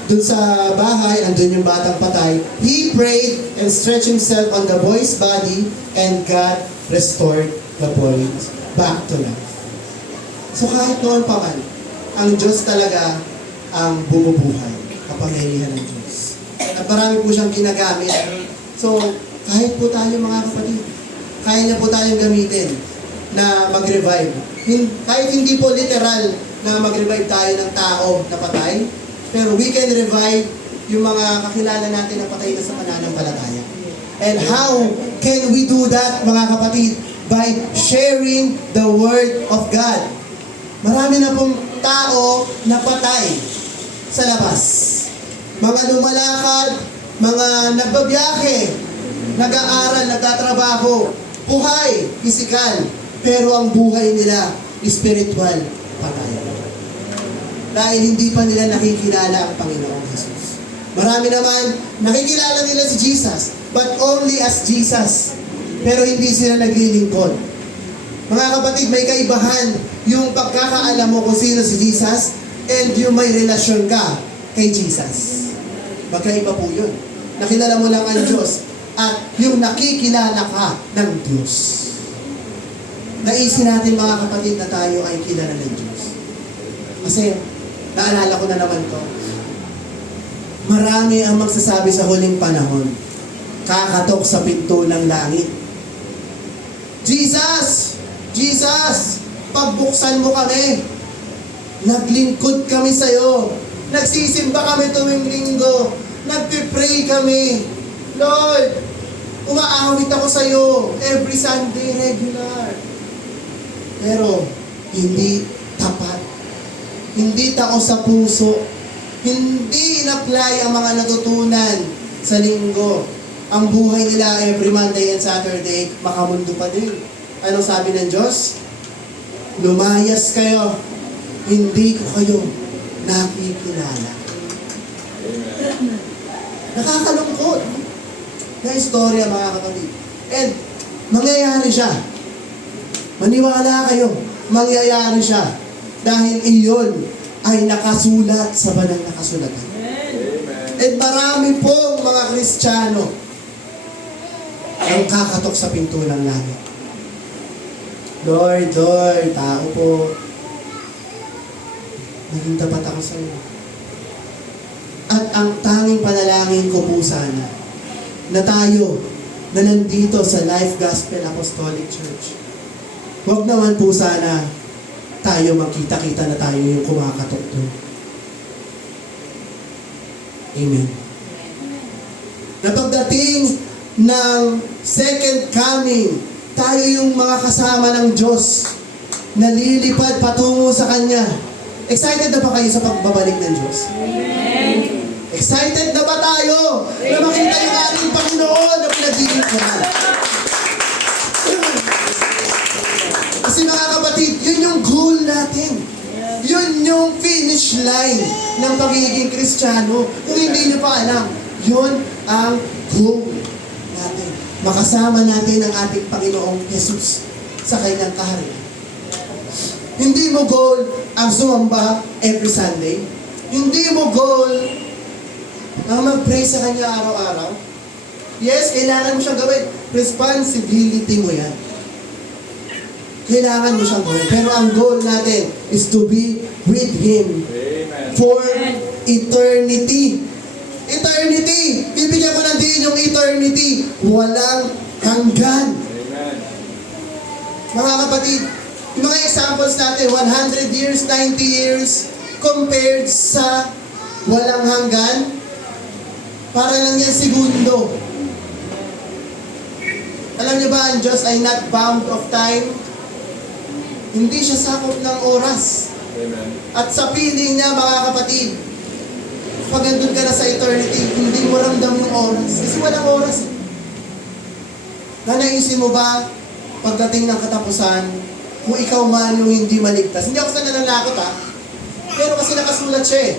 dun sa bahay, andun yung batang patay. He prayed and stretched himself on the boy's body, and God restored the boy back to life. So kahit noon pa man, ang Diyos talaga ang bumubuhay, kapangyarihan ng Diyos. At marami po siyang ginagamit. So kahit po tayo mga kapatid, kaya niya po tayong gamitin na mag-revive. Kahit hindi po literal na mag-revive tayo ng tao na patay, pero we can revive yung mga kakilala natin na patay na sa pananampalataya. And how can we do that, mga kapatid? By sharing the Word of God. Marami na pong tao na patay sa labas. Mga lumalakad, mga nagbabiyahe, nag-aaral, nagtatrabaho, buhay, pisikal, pero ang buhay nila, spiritual, patay. Dahil hindi pa nila nakikilala ang Panginoong Jesus. Marami naman, nakikilala nila si Jesus, but only as Jesus. Pero hindi sila naglilingkod. Mga kapatid, may kaibahan yung pagkakaalam mo kung sino si Jesus and yung may relasyon ka kay Jesus. Magkaiba po yun. Nakilala mo lang ang Diyos at yung nakikilala ka ng Diyos. Naisin natin mga kapatid na tayo ay kilala ng Diyos. Kasi naalala ko na naman to. Marami ang magsasabi sa huling panahon, kakatok sa pinto ng langit. Jesus! Jesus! Pagbuksan mo kami. Naglingkod kami sa'yo. Nagsisimba kami tuwing linggo. Nagpipray kami. Lord, umaawit ako sa'yo every Sunday regular. Pero hindi tapat. Hindi tao sa puso. Hindi in-apply ang mga natutunan sa linggo. Ang buhay nila every Monday and Saturday, makamundo pa din. Anong sabi ng Diyos? Lumayas kayo. Hindi ko kayo nakikilala. Nakakalungkot na istorya, mga kapatid. And mangyayari siya. Maniwala kayo. Mangyayari siya. Dahil iyon ay nakasulat sa banal na kasulatan. At marami pong mga Kristiyano ang kakatok sa pinto ng langit. Lord, tao po. Naging tapat ako sa iyo. At ang tanging panalangin ko po sana na tayo na nandito sa Life Gospel Apostolic Church, huwag naman po sana tayo magkita-kita na tayo yung kumakatok doon. Amen. Na pagdating ng second coming, tayo yung mga kasama ng Diyos na lilipad patungo sa Kanya. Excited na ba kayo sa pagbabalik ng Diyos? Amen. Excited na ba tayo na makita yung ating Panginoon na pinaglilingkuran? Kasi mga kapatid, yun yung goal natin. Yun yung finish line ng pagiging Kristiyano. Kung hindi nyo pa alam, yun ang goal natin. Makasama natin ang ating Panginoong Jesus sa kanyang kaharian. Hindi mo goal ang sumamba every Sunday. Hindi mo goal ang mag-pray sa kanya araw-araw. Yes, kailangan mo siyang gawin. Responsibility mo yan. Kailangan mo siyang gawin. Pero ang goal natin is to be with Him for eternity. Eternity! Bibigyan ko ng din yung eternity. Walang hanggan. Mga kapatid, yung mga examples natin, 100 years, 90 years, compared sa walang hanggan, para lang yan segundo. Alam niyo ba, ang Diyos ay not bound of time? Hindi siya sakop ng oras. Amen. At sa piling niya, mga kapatid, pag nandun ka na sa eternity, hindi mo ramdam yung oras. Kasi walang oras. Nanaisin mo ba, pagdating ng katapusan, kung ikaw man yung hindi maligtas? Hindi ako sa nananakot ha. Pero kasi nakasulat siya eh.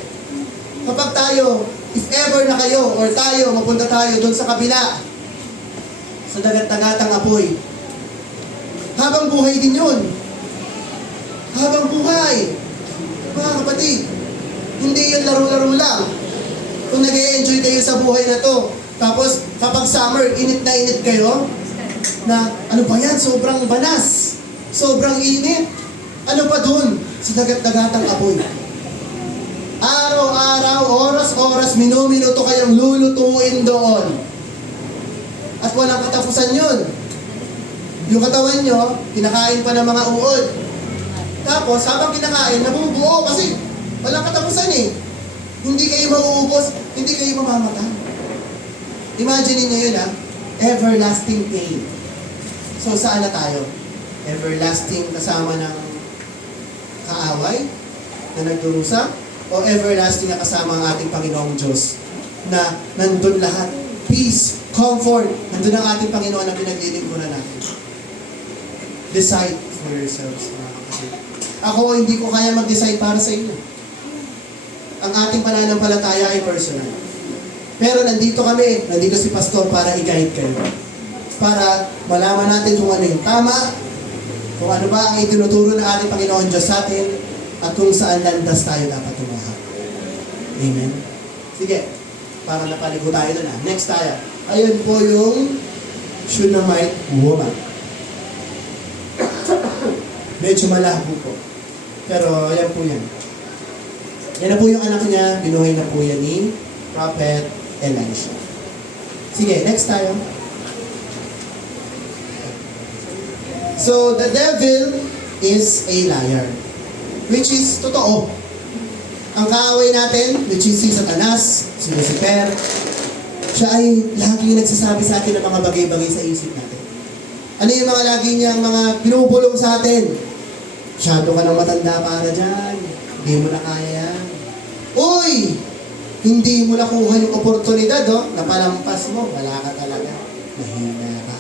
Kapag tayo, if ever na kayo, or tayo, mapunta tayo doon sa kabila, sa dagat-dagatang apoy, habang buhay din yun. Habang buhay. Mga kapatid, hindi yun laro-laro lang. Kung nag-e-enjoy kayo sa buhay na to, tapos kapag summer, init na init kayo, na ano ba yan, sobrang banas, sobrang init. Ano pa dun? Sa dagat-dagatang apoy. Araw-araw, oras-oras, minuminuto kayong lulutuin doon. At walang katapusan yun. Yung katawan nyo, kinakain pa ng mga uod. Tapos, habang kinakain, nabubuo kasi walang katapusan eh. Hindi kayo mauubos, hindi kayo mamamatay. Imagine niyo yun ha, everlasting pain. So, saan na tayo? Everlasting kasama ng kaaway na nagdurusa? O everlasting na kasama ang ating Panginoong Diyos na nandun lahat? Peace, comfort, nandun ang ating Panginoon na pinaglilingkuran natin. Decide for yourselves, mga kapatid. Ako, hindi ko kaya mag-decide para sa inyo. Ang ating pananampalataya ay personal. Pero nandito kami, nandito si Pastor para i-guide kayo. Para malaman natin kung ano yung tama, kung ano ba ang itinuturo ng ating Panginoon Diyos sa atin, at kung saan landas tayo dapat tumahak. Amen? Sige, para napaligo tayo doon ha. Next tayo. Ayun po yung Shunammite woman. Medyo malabo po. Pero yan po yan. Yan na po yung anak niya, binuhay na po yan ni Prophet Elisha. Sige, next tayo. So, the devil is a liar. Which is totoo. Ang kaaway natin, which is si Satanas, si Lucifer, siya ay lagi nagsasabi sa atin ng mga bagay-bagay sa isip natin. Ano yung mga lagi niyang mga binubulong sa atin? Masyado ka ng matanda para dyan. Hindi mo na kaya yan. Uy! Hindi mo nakuha yung oportunidad, oh. Napalampas mo. Wala ka talaga. Mahina ka.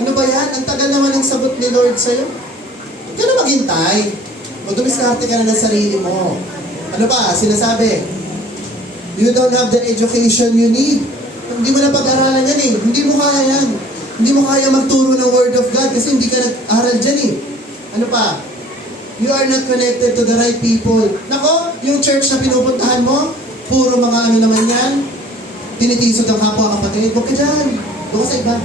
Ano ba yan? Ang tagal naman ng sabot ni Lord sa'yo. Huwag ka na maghintay. Mag-dumiskarte ka na ng sarili mo. Ano pa? Sinasabi, you don't have the education you need. Hindi mo na pag-aralan yan eh. Hindi mo kaya yan. Hindi mo kaya magturo ng Word of God kasi hindi ka nag-aral dyan eh. Ano pa? You are not connected to the right people. Nako, yung church na pinupuntahan mo, puro mga ano naman yan, tinitisod ang kapwa kapatid. Huwag ka dyan. Huwag ka sa iba.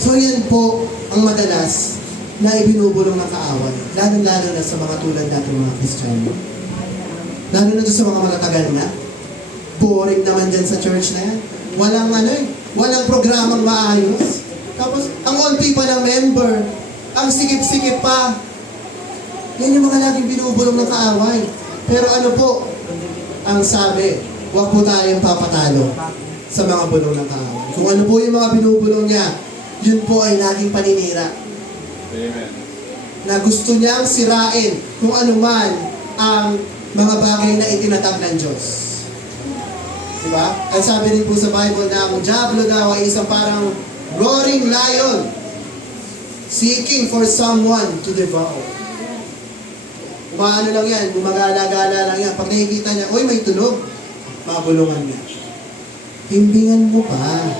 So yan po ang madalas na ibinubulong ng kaaway. Lalo-lalo na sa mga tulad natin mga Kristiyano. Lalo na doon sa mga matatagal na. Boring naman dyan sa church na yan. Walang ano eh, walang programang maayos. Tapos, ang onti pa ng member, ang sikip-sikip pa. Yan yung mga laging binubulong ng kaaway. Pero ano po, ang sabi, huwag po tayong papatalo sa mga bulong ng kaaway. Kung ano po yung mga binubulong niya, yun po ay laging paninira. Amen. Na gusto niyang sirain kung ano man ang mga bagay na itinatag ng Diyos. Diba? Ang sabi rin po sa Bible na ang Diablo daw ay isang parang roaring lion seeking for someone to devour. Umaano lang yan, gumagala-gala lang yan. Pag nakikita niya, uy, may tunog, mabulungan niya. Himbingan mo pa.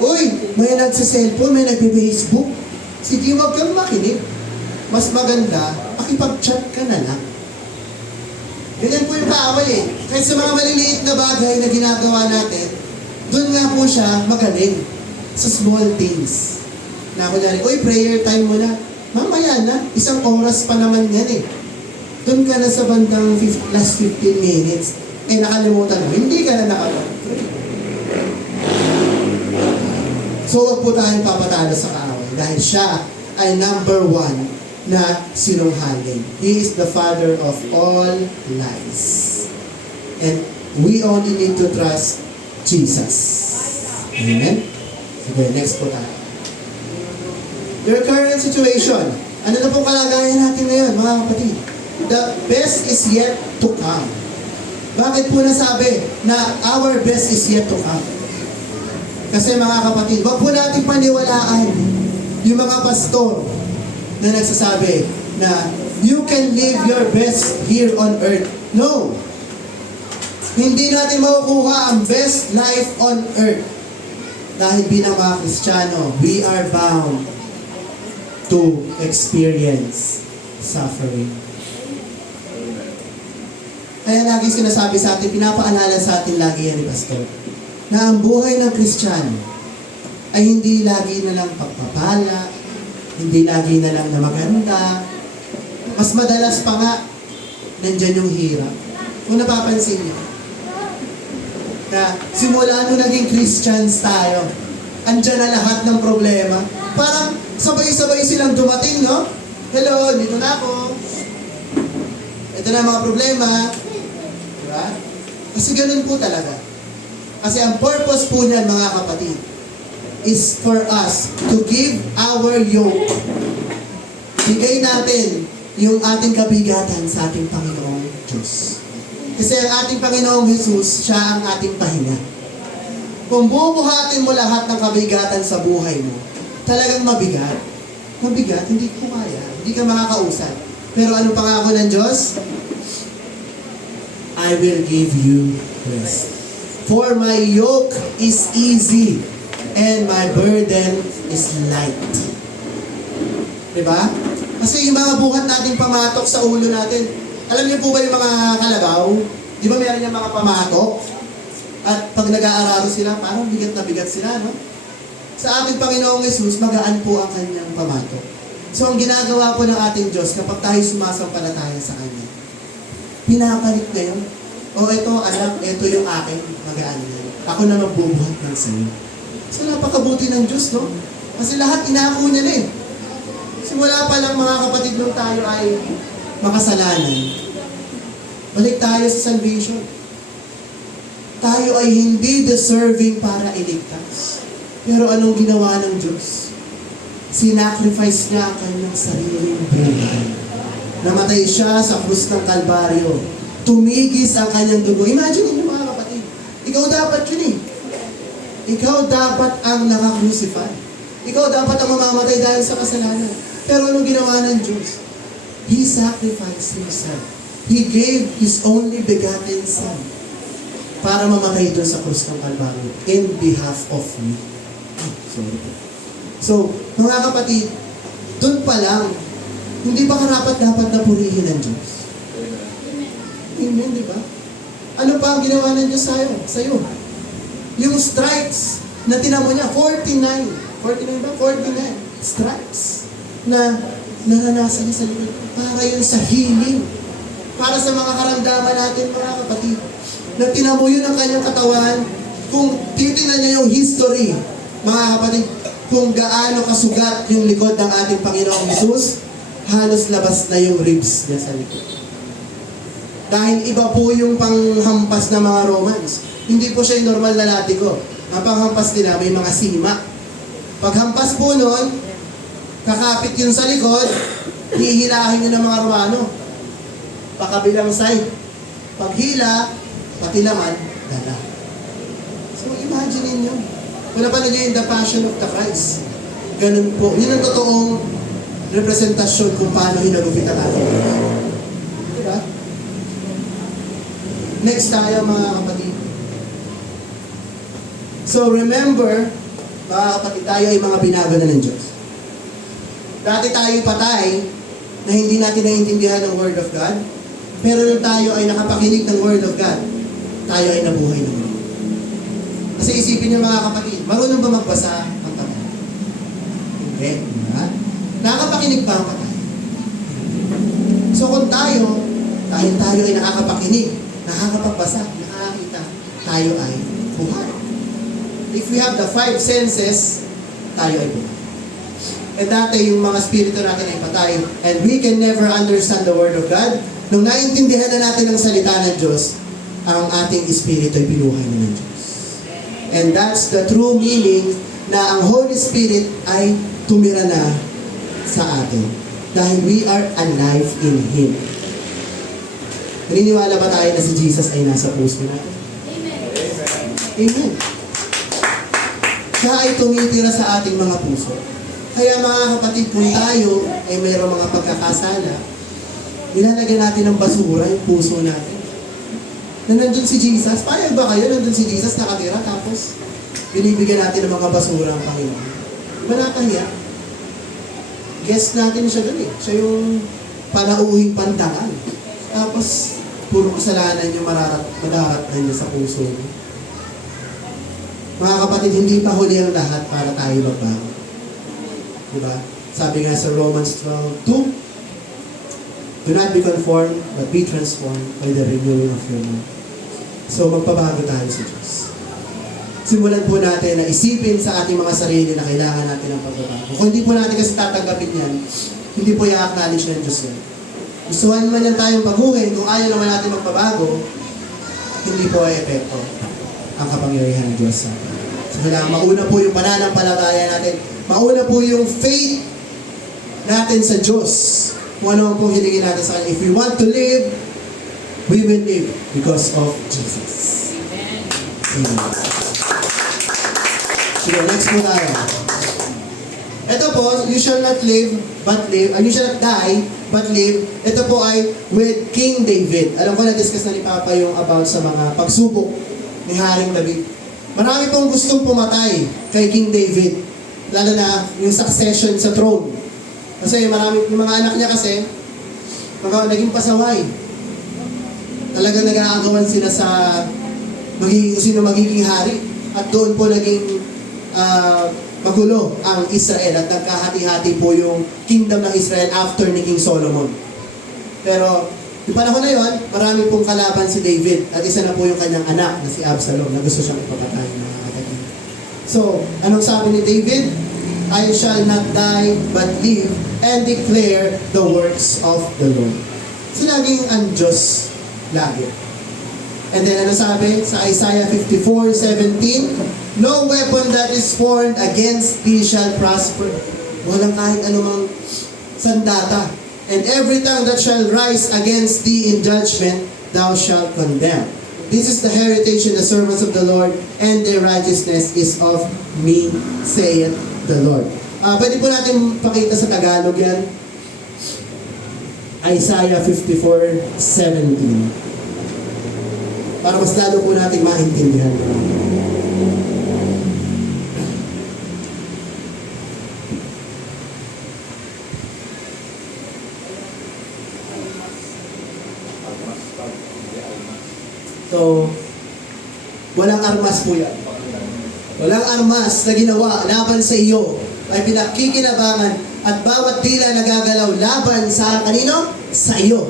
Uy, may nagsa-cellphone, may nagbe-Facebook. Sige, huwag kang makinig. Mas maganda, makipag-chat ka na lang. Ganyan po yung kaaway eh. Kahit sa mga maliliit na bagay na ginagawa natin, doon nga po siya magaling. Sa small things. Na kunyari, uy, prayer time mo na. Mamaya na, isang oras pa naman yan eh. Doon ka na sa bandang last 15 minutes. Eh nakalimutan mo, hindi ka na nakapag-pray. So huwag po tayong papatalo sa kaaway dahil siya ay number 1 na sinungaling. He is the father of all lies. And we only need to trust Jesus. Amen? Sige, next po tayo. Your current situation. Ano na pong kalagayan natin ngayon, mga kapatid? The best is yet to come. Bakit po nasabi na our best is yet to come? Kasi mga kapatid, wag po natin paniwalaan yung mga pastor na nagsasabi na you can live your best here on earth. No! Hindi natin makukuha ang best life on earth. Dahil bilang mga Kristiyano, we are bound to experience suffering. Kaya lagi sinasabi sa atin, pinapaalala sa atin lagi yan ni Pastor, na ang buhay ng Kristiyano ay hindi lagi na lang pagpapala, hindi lagi na lang na maganda. Mas madalas pa nga, nandyan yung hirap. Kung napapansin niyo, na simula nung naging Christians tayo, andyan na lahat ng problema. Parang sabay-sabay silang dumating, no? Hello, dito na ako. Ito na ang mga problema. Diba? Kasi ganun po talaga. Kasi ang purpose po niyan, mga kapatid, is for us to give our yoke. Bigay natin yung ating kabigatan sa ating Panginoong Diyos. Kasi ang ating Panginoong Jesus, siya ang ating pahinga. Kung bubuhatin mo lahat ng kabigatan sa buhay mo, talagang mabigat. Mabigat, hindi ko kaya. Hindi ka makakausap. Pero ano pangako ng Diyos? I will give you rest. For my yoke is easy and my burden is light. Diba? Kasi yung mga buhat nating pamatok sa ulo natin, alam niyo po ba yung mga kalabaw? Di ba meron yung mga pamatok? At pag nag-aararo sila, parang bigat na bigat sila, no? Sa ating Panginoong Jesus, magaan po ang kanyang pamatok. So, ang ginagawa po ng ating Diyos, kapag tayo sumasampalataya sa Kanya, pinapalit na yun. O ito, anak, ito yung akin, magaan yan. Ako na magbubuhat ng sa'yo. So, napakabuti ng Diyos, no? Kasi lahat inako niya na eh. Simula pa lang, mga kapatid, nung tayo ay makasalanan, balik tayo sa salvation. Tayo ay hindi deserving para iligtas. Pero anong ginawa ng Diyos? Sinacrifice niya ang kanyang sariling buhay. Namatay siya sa krus ng Kalbaryo. Tumigis ang kanyang dugo. Imagine niyo mga kapatid. Ikaw dapat yun eh. Ikaw dapat ang naka-crucify. Ikaw dapat ang mamamatay dahil sa kasalanan. Pero anong ginawa ng Diyos? He sacrificed Himself. He gave His only begotten Son para mamatay doon sa krus ng Kalbaryo in behalf of me. Sorry po. So, mga kapatid, doon pa lang, hindi ba karapat-dapat na purihin ng Diyos? Amen, di ba? Ano pa ang ginawa ng Diyos sa'yo? Yung stripes na tinamo niya, 49 ba? 49 stripes na naranasan niya sa likod. Para yun sa healing. Para sa mga karamdaman natin, mga kapatid. Na tinamo yun ang kanyang katawan. Kung titingnan niya yung history, mga kapatid, kung gaano kasugat yung likod ng ating Panginoong Jesus, halos labas na yung ribs niya sa likod. Dahil iba po yung panghampas ng mga Romans. Hindi po siya yung normal na latiko. Ang panghampas nila may mga sima. Paghampas po nun, kakapit yun sa likod, hihilahin yun ng mga Romano. Pakabilang side. Paghila, pati laman, dala. So imagine ninyo. Kung napanood nyo yung The Passion of the Christ, ganun po. Yun ang totoong representasyon kung paano hinagupit ang ating Diyos. Diba? Next tayo, mga kapatid. So remember, mga kapatid, tayo ay mga binago na ng Diyos. Dati tayo patay na hindi natin naiintindihan ng Word of God, pero nung tayo ay nakapakinig ng Word of God, tayo ay nabuhay naman. Kasi isipin niyo mga kapatid, marunong ba magbasa ang tama? Hindi. Diba? Nakakapakinig ba ang patay? So kung tayo, dahil tayo ay nakakapakinig, nakakapagbasa, nakakakita, tayo ay buhay. If we have the 5 senses, tayo ay buhay. And dati yung mga spirito natin ay patay. And we can never understand the Word of God. Nung naintindihan na natin ang salita ng Diyos, ang ating espiritu ay binuhay na ng Diyos. And that's the true meaning na ang Holy Spirit ay tumira na sa atin. Dahil we are alive in Him. Naniniwala ba tayo na si Jesus ay nasa puso natin? Amen. Siya ay tumitira sa ating mga puso. Kaya mga kapatid, kung tayo ay mayroong mga pagkakasala, nilalagyan natin ng basura yung puso natin. Na nandun si Jesus, payag ba kayo nandun si Jesus nakatira tapos binibigyan natin ng mga basura ang Panginoon? Wala kahiya. Guest natin siya dun eh. Siya yung panauhing pandangan. Tapos, puro kasalanan yung madaratnan niya sa puso niya. Mga kapatid, hindi pa huli ang lahat para tayo magbago. Diba? Sabi nga sa Romans 12:2, do not be conformed, but be transformed by the renewing of your mind. So, magpabago tayo sa Diyos. Simulan po natin na isipin sa ating mga sarili na kailangan natin ng pagbabago. Kung hindi po natin kasi tatanggapin yan, hindi po i-acknowledge ng Diyos yan. Gustuhan man yan tayong baguhin, kung ayaw naman natin magpabago, hindi po ay epekto ang kapangyarihan ng Diyos sa atin. So, kailangan mauna po yung pananampalataya natin. Mauna po yung faith natin sa Diyos. Kung ano po hilingin natin sa Kanya. If we want to live, we will live because of Jesus. Amen. Sige, next po tayo. Ito po, you shall not live, but live. You shall not die, but live. Ito po ay with King David. Alam ko na-discuss na ni Papa yung about sa mga pagsubok ni Haring David. Marami pong gustong pumatay kay King David. Lalo na yung succession sa throne. Kasi marami, yung mga anak niya kasi, naging pasaway. Talagang nag-aagawan sila sa sino magiging hari. At doon po naging magulo ang Israel at nagkahati-hati po yung kingdom ng Israel after ni King Solomon. Pero, yung panahon na yun, marami pong kalaban si David at isa na po yung kanyang anak na si Absalom na gusto siyang ipapatay mga kapatid. So, anong sabi ni David? I shall not die but live and declare the works of the Lord. So, laging ang Diyos lagi. And then ano sabi sa Isaiah 54:17? No weapon that is formed against thee shall prosper. Walang kahit anumang sandata. And every tongue that shall rise against thee in judgment, thou shalt condemn. This is the heritage of the servants of the Lord, and their righteousness is of me, saith the Lord. Pwede po natin pakita sa Tagalog yan. Isaiah 54:17. Para mas lalo po natin maintindihan. So, walang armas po yan. Walang armas na ginawa laban sa iyo ay pinakikinabangan at bawat dila nagagalaw laban sa kanino? Sa iyo.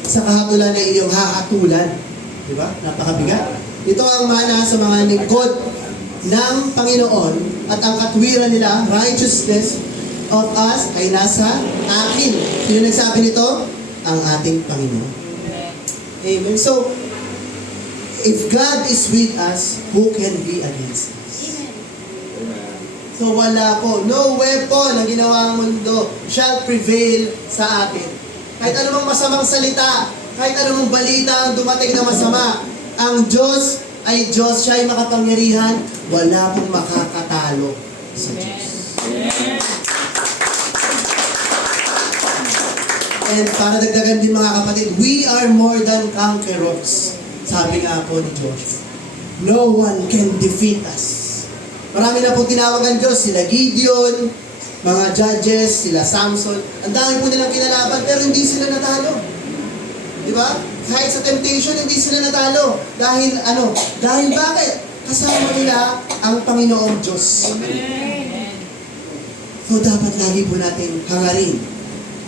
Sa kahatulan na iyong hahatulan. Diba? Napakabigat. Ito ang mana sa mga lingkod ng Panginoon at ang katwiran nila, righteousness of us ay nasa akin. Sino nagsabi nito? Ang ating Panginoon. Amen. So, if God is with us, who can be against us? So wala po. No weapon na ginawa ang mundo shall prevail sa atin. Kahit anumang masamang salita, kahit anumang balita ang dumating na masama, ang Diyos ay Diyos, siya ay makapangyarihan, wala pong makakatalo sa Diyos. And para dagdagan din mga kapatid, we are more than conquerors. Sabi nga po ni Joshua, no one can defeat us. Marami na po tinawag ang Diyos, sila Gideon, mga judges, sila Samson. Ang dami po nilang kinalaban, pero hindi sila natalo. Di ba? Kahit sa temptation, hindi sila natalo. Dahil ano? Dahil bakit? Kasama nila ang Panginoong Diyos. Amen. So dapat lagi po natin hangarin.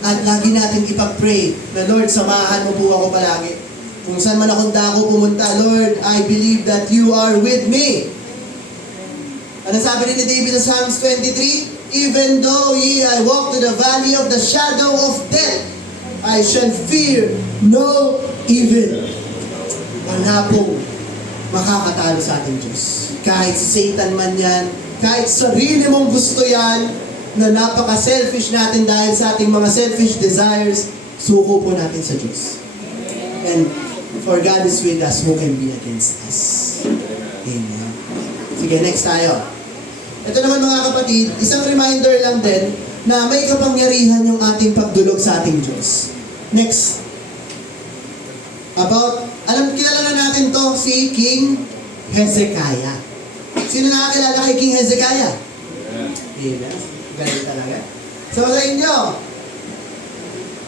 At lagi natin ipag-pray na Lord, samahan mo po ako palagi. Kung saan man akong dako pumunta, Lord, I believe that you are with me. Ano sabi rin ni David sa Psalms 23? Even though I walk to the valley of the shadow of death, I shall fear no evil. Wala pong makakatalo sa ating Diyos. Kahit si Satan man yan, kahit sarili mong gusto yan, na napaka-selfish natin dahil sa ating mga selfish desires, suko po natin sa Diyos. And for God is with us, who can be against us? Amen. Sige, next tayo. Ito naman mga kapatid, isang reminder lang din na may kapangyarihan yung ating pagdulog sa ating Diyos. Next. Kilala na natin to, si King Hezekiah. Sino nakakilala kay King Hezekiah? Amen. Galing talaga. So sa inyo,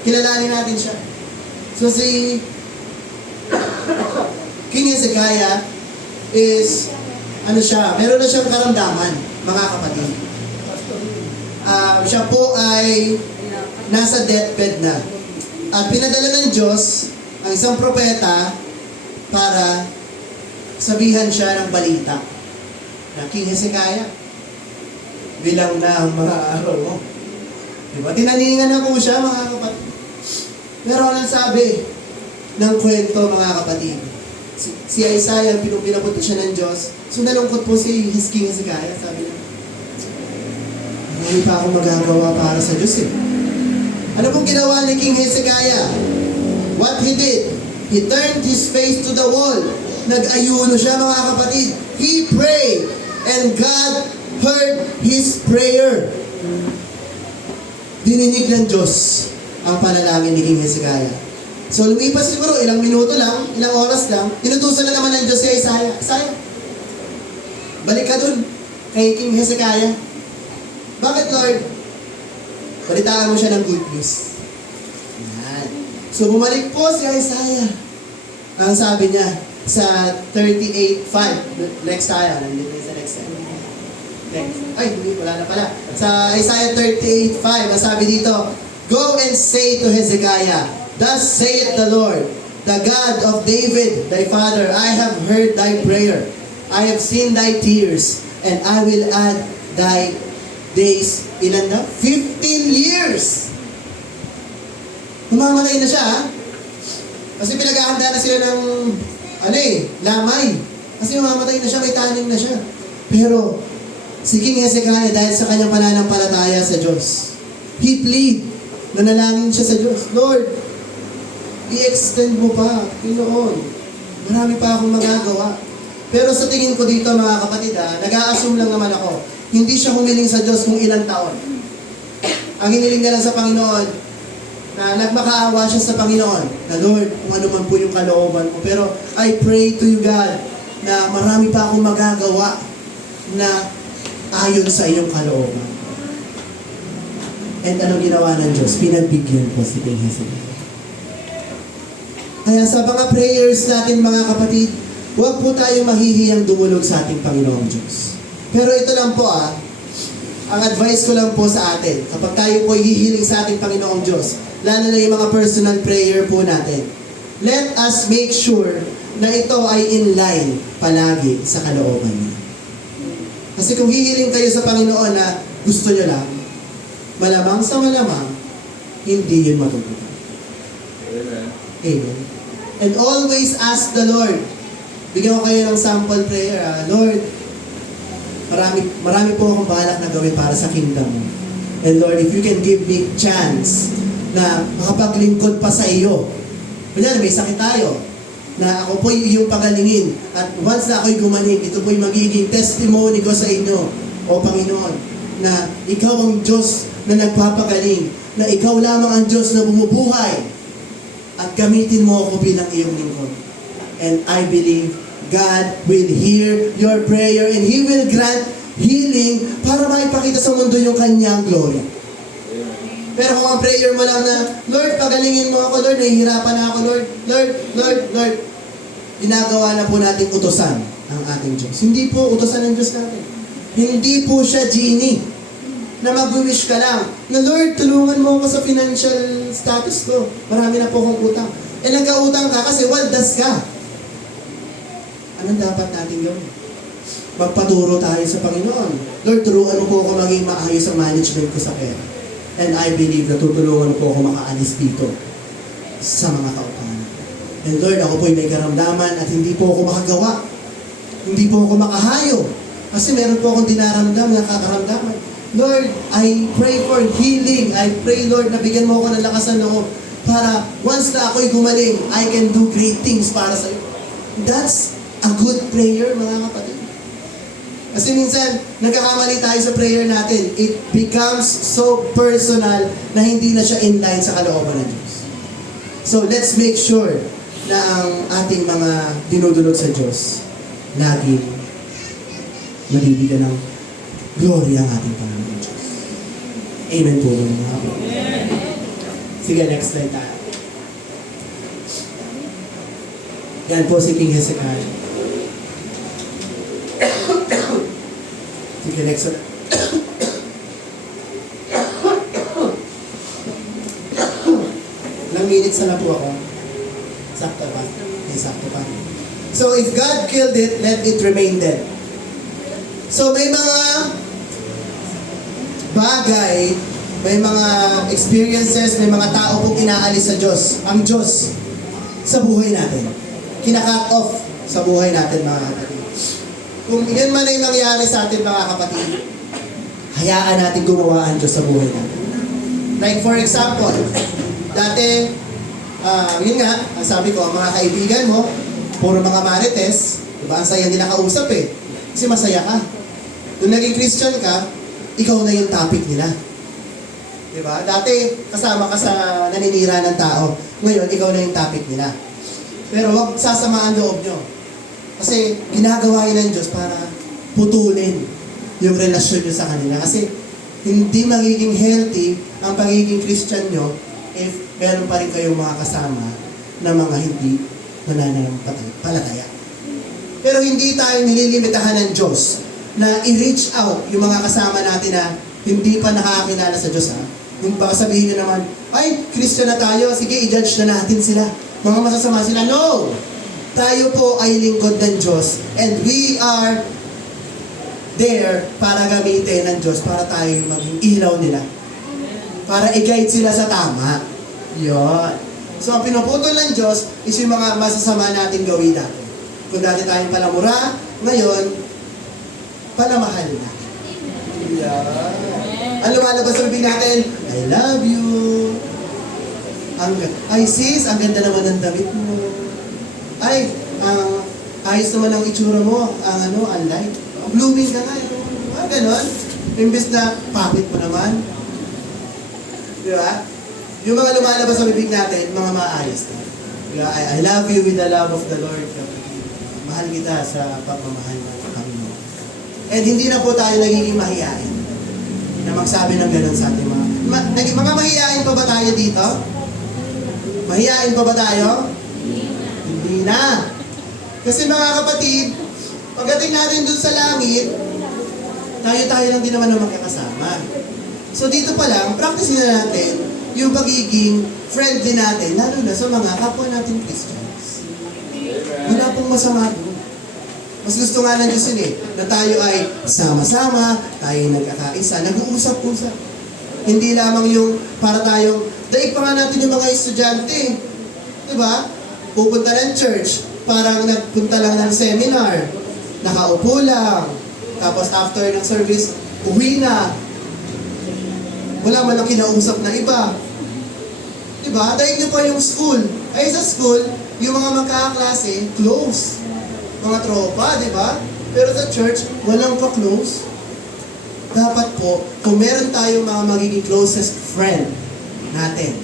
kilalanin natin siya. So si King Hezekiah is, meron na siyang karamdaman, mga kapatid. Siya po ay nasa deathbed na. At pinadala ng Diyos ang isang propeta para sabihan siya ng balita na King Hezekiah, bilang na ang mga araw mo. Diba? Tinaningan na po siya, mga kapatid. Pero anong sabi ng kwento, mga kapatid? Si Isaiah, pinapunta siya ng Diyos. So nalungkot po si King Hezekiah. Sabi niya, marami pa akong magagawa para sa Diyos eh. Ano pong ginawa ni King Hezekiah? What he did? He turned his face to the wall. Nag-ayuno siya, mga kapatid. He prayed and God heard his prayer. Dininig ng Diyos ang panalangin ni King Hezekiah. So lumipas siguro ilang minuto lang, ilang oras lang, inutusan na naman ng Diyos si Isaiah. Isaiah, balik ka dun kay King Hezekiah. Bakit, Lord? Balitaan mo siya ng good news. Yan. So bumalik po si Isaiah. Ang sabi niya sa 38:5. Next tayo. Nandito sa next time. Next. Ay, hindi. Wala na pala. Sa Isaiah 38:5, ang sabi dito, Go and say to Hezekiah, Thus saith the Lord, the God of David, thy father, I have heard thy prayer. I have seen thy tears, and I will add thy days. Ilan na? 15 years! Mamamatay na siya, ha? Kasi pinag-ahanda na sila ng, lamay. Kasi mamamatay na siya, may taning na siya. Pero, si King Hezekiah, dahil sa kanyang pananampalataya sa Diyos, he plead, nanalangin siya sa Diyos, Lord, i-extend mo pa, Pinoon. Marami pa akong magagawa. Pero sa tingin ko dito, mga kapatid, nag-a-assume lang naman ako, hindi siya humiling sa Diyos kung ilang taon. Ang hiniling niya lang sa Panginoon, na nagmakaawa siya sa Panginoon, na Lord, kung ano man po yung kalooban mo. Pero I pray to you, God, na marami pa akong magagawa na ayon sa iyong kalooban. And anong ginawa ng Diyos? Pinagbigyan po si King Hezekiah. Kaya sa mga prayers natin, mga kapatid, huwag po tayong mahihiyang dumulog sa ating Panginoong Diyos. Pero ito lang po ang advice ko lang po sa atin, kapag tayo po hihiling sa ating Panginoong Diyos, lalo na yung mga personal prayer po natin, let us make sure na ito ay in line palagi sa kalooban niya. Kasi kung hihiling kayo sa Panginoon na gusto nyo lang, malamang sa malamang, hindi yun matutupad. Amen. Amen. And always ask the Lord. Bigyan ko kayo ng sample prayer. Lord, marami po akong balak na gawin para sa kingdom mo. And Lord, if you can give me chance na makapaglingkod pa sa iyo. Kunyari, may sakit tayo na ako po yung pagalingin. At once na ako'y gumaling, ito po'y magiging testimony ko sa inyo, O Panginoon, na ikaw ang Diyos na nagpapagaling, na ikaw lamang ang Diyos na bumubuhay, at gamitin mo ako bilang iyong lingkod. And I believe God will hear your prayer and He will grant healing para maipakita sa mundo yung kanyang glory. Pero kung ang prayer mo lang na, Lord, pagalingin mo ako, Lord, nahihirapan na ako, Lord, Lord, ginagawa na po natin utosan ang ating Diyos. Hindi po utosan ng Diyos natin. Hindi po siya genie na mag-wish ka lang na, Lord, tulungan mo ako sa financial status ko. Marami na po akong utang. Nagka-utang ka kasi waldas ka. Anong dapat natin gawin? magpaturo tayo sa Panginoon. Lord, turuan mo po ako maging maayos ang management ko sa pera. And I believe na tutulungan mo po ako makaalis dito sa mga kautangan. And Lord, ako po'y may karamdaman at hindi po ako makagawa. Hindi po ako makahayo. Kasi meron po akong dinaramdam na kakaramdaman. Lord, I pray for healing. I pray, Lord, na bigyan mo ako ng lakas ng loob para once na ako'y gumaling, I can do great things para sa iyo. That's a good prayer, mga kapatid. Kasi minsan, nagkakamali tayo sa prayer natin. It becomes so personal na hindi na siya in line sa kalooban ng Diyos. So, let's make sure na ang ating mga dinudulog sa Diyos, laging nabibigyan ng glory ang ating Panginoon Diyos. Amen po, mga kapatid. Sige, next slide tayo. Yan po si King Hezekiah. Sige, next slide. Ilang minutes na po ako. Sakto ba? Okay, sakto pa. So, if God killed it, let it remain dead. So, may mga bagay, may mga experiences, may mga tao pong inaalis sa Diyos. Ang Diyos sa buhay natin. Kina-cut off sa buhay natin, mga kapatid. Kung yan man ay nangyari sa atin, mga kapatid, hayaan natin gumawa ang Diyos sa buhay natin. Like for example, dati, yun nga, ang sabi ko, ang mga kaibigan mo, puro mga marites, diba? Ang saya nila kausap eh. Kasi masaya ka. Nung naging Christian ka, ikaw na yung topic nila. Diba? Dati, kasama ka sa naninira ng tao. Ngayon, ikaw na yung topic nila. Pero huwag sasamaan loob nyo. Kasi ginagawa yun ng Diyos para putulin yung relasyon nyo sa kanila. Kasi hindi magiging healthy ang pagiging Christian nyo if meron pa rin kayong mga kasama na mga hindi mananampalataya. Pero hindi tayo nililimitahan ng Diyos na i-reach out yung mga kasama natin na hindi pa nakakakilala sa Diyos. Yung baka sabihin nyo naman, ay, Christian na tayo, sige, i-judge na natin sila. Mga masasama sila. No! Tayo po ay lingkod ng Diyos and we are there para gamitin ng Diyos para tayo maging ilaw nila. Para i-guide sila sa tama. Yun. So, ang pinuputol ng Diyos is yung mga masasama natin gawin natin. Kung dati tayong palamura, ngayon, palamahal na. Yeah. Ang lumalabas sa bibig natin, I love you. Ay sis, ang ganda naman ng damit mo. Ay, ayos naman ang itsura mo, ang light. Blooming ka nga, ganon. Imbes na, papit mo naman. Di ba? Yung mga lumalabas sa bibig natin, mga maayos na. Diba? I love you with the love of the Lord. Mahal kita sa pagmamahal ng Panginoon. And hindi na po tayo nagiging mahihain na magsabi ng ganon sa ating mga mahihain pa ba tayo dito? Mahihain pa ba tayo? Hindi na. Kasi mga kapatid, pagdating natin dun sa langit, tayo lang din naman ang makakasama. So dito pa lang, practice na natin yung pagiging friendly natin, lalo na sa mga kapwa natin Christians. Wala pong masama doon. Mas gusto nga ng Diyos yun na tayo ay sama-sama, tayo nagkakaisa, nag-uusap-usap. Hindi lamang yung para tayong, daig pa nga natin yung mga estudyante. Diba? Pupunta ng church, parang nagpunta lang ng seminar, nakaupo lang, tapos after ng service, uwi na. Wala man ang kinausap na iba. Diba? Dahil nyo pa yung school. Ay sa school, yung mga magkakaklase, close. Mga tropa, diba? Pero sa church, walang pa-close. Dapat po, kung meron tayong mga magiging closest friend natin,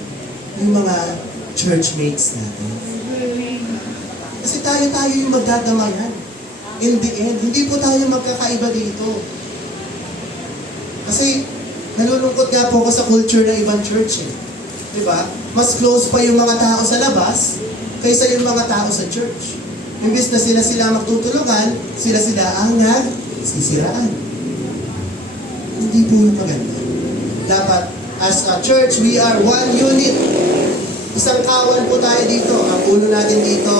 yung mga churchmates natin. Kasi tayo yung magdadamayan. In the end, hindi po tayo magkakaiba dito. Kasi, nalulungkot nga po ako sa culture ng ibang church eh. Diba? Mas close pa yung mga tao sa labas kaysa yung mga tao sa church. Imbis na sila magtutulungan, sila ang nagsisiraan. Hindi po yung maganda. Dapat, as a church, we are one unit. Isang kawan po tayo dito. Ang ulo natin dito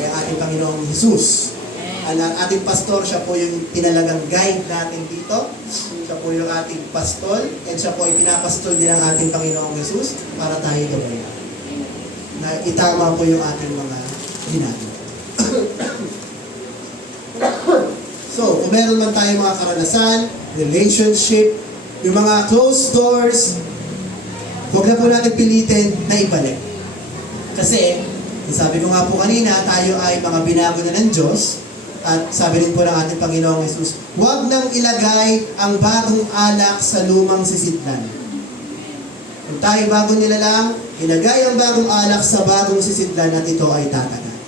ay ating Panginoong Jesus. Ang ating pastor, siya po yung tinalagang guide natin dito. Siya po yung ating pastol. And siya po ay pinapastol din ng ating Panginoong Jesus para tayo gawin. Na itama po yung ating mga ginagawa. So, kung meron man tayo mga karanasan, relationship, yung mga closed doors, huwag na po natin pilitin na ibalik. Kasi, sabi ko nga po kanina, tayo ay mga binago na ng Diyos. At sabi rin po ng ating Panginoong Jesus, huwag nang ilagay ang bagong alak sa lumang sisidlan. Kung tayo bagong nilalang, ilagay ang bagong alak sa bagong sisidlan at ito ay tatagal.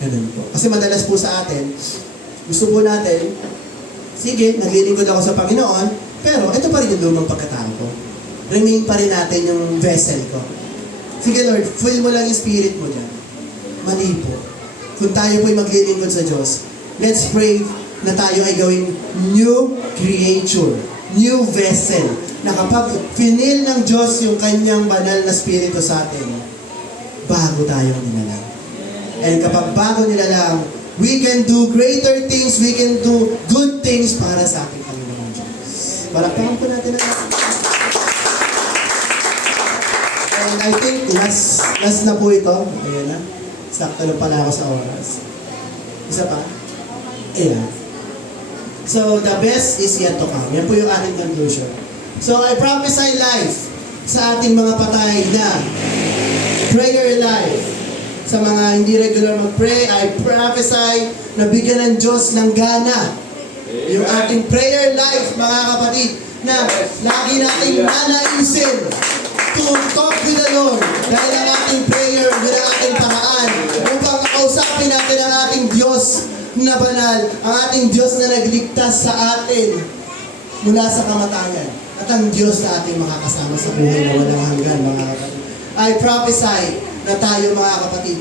Ganun po. Kasi madalas po sa atin, gusto po natin, sige, naglilingkod ako sa Panginoon, pero ito pa rin yung lumang pagkatao ko. Remain pa rin natin yung vessel ko. Sige Lord, fill mo lang yung spirit mo dyan. Mali po. Kung tayo po'y maglilingkod sa Diyos, let's pray na tayo ay gawing new creature, new vessel, na kapag finil ng Diyos yung kanyang banal na spirito sa atin, bago tayong nilalang. And kapag bago nilalang, we can do greater things, we can do good things para sa ating Panginoon Diyos. Palakpakan po natin ang ating. And I think last na po ito. Ayan na. Sakto lang pala ako sa oras. Isa pa? Ayan. So, the best is yet to come. Yan po yung ating conclusion. So, I prophesy life sa ating mga patay na prayer life. Sa mga hindi regular mag-pray, I prophesy na bigyan ng Diyos ng gana. Yung ating prayer life, mga kapatid, na lagi nating nanaisin to talk with the Lord dahil ang ating prayer, yun ang ating paraan upang kausapin natin ang ating Diyos na banal, ang ating Diyos na nagligtas sa atin mula sa kamatayan at ang Diyos na ating makakasama sa buhay na walang hanggan, mga kapatid. I prophesy na tayo, mga kapatid,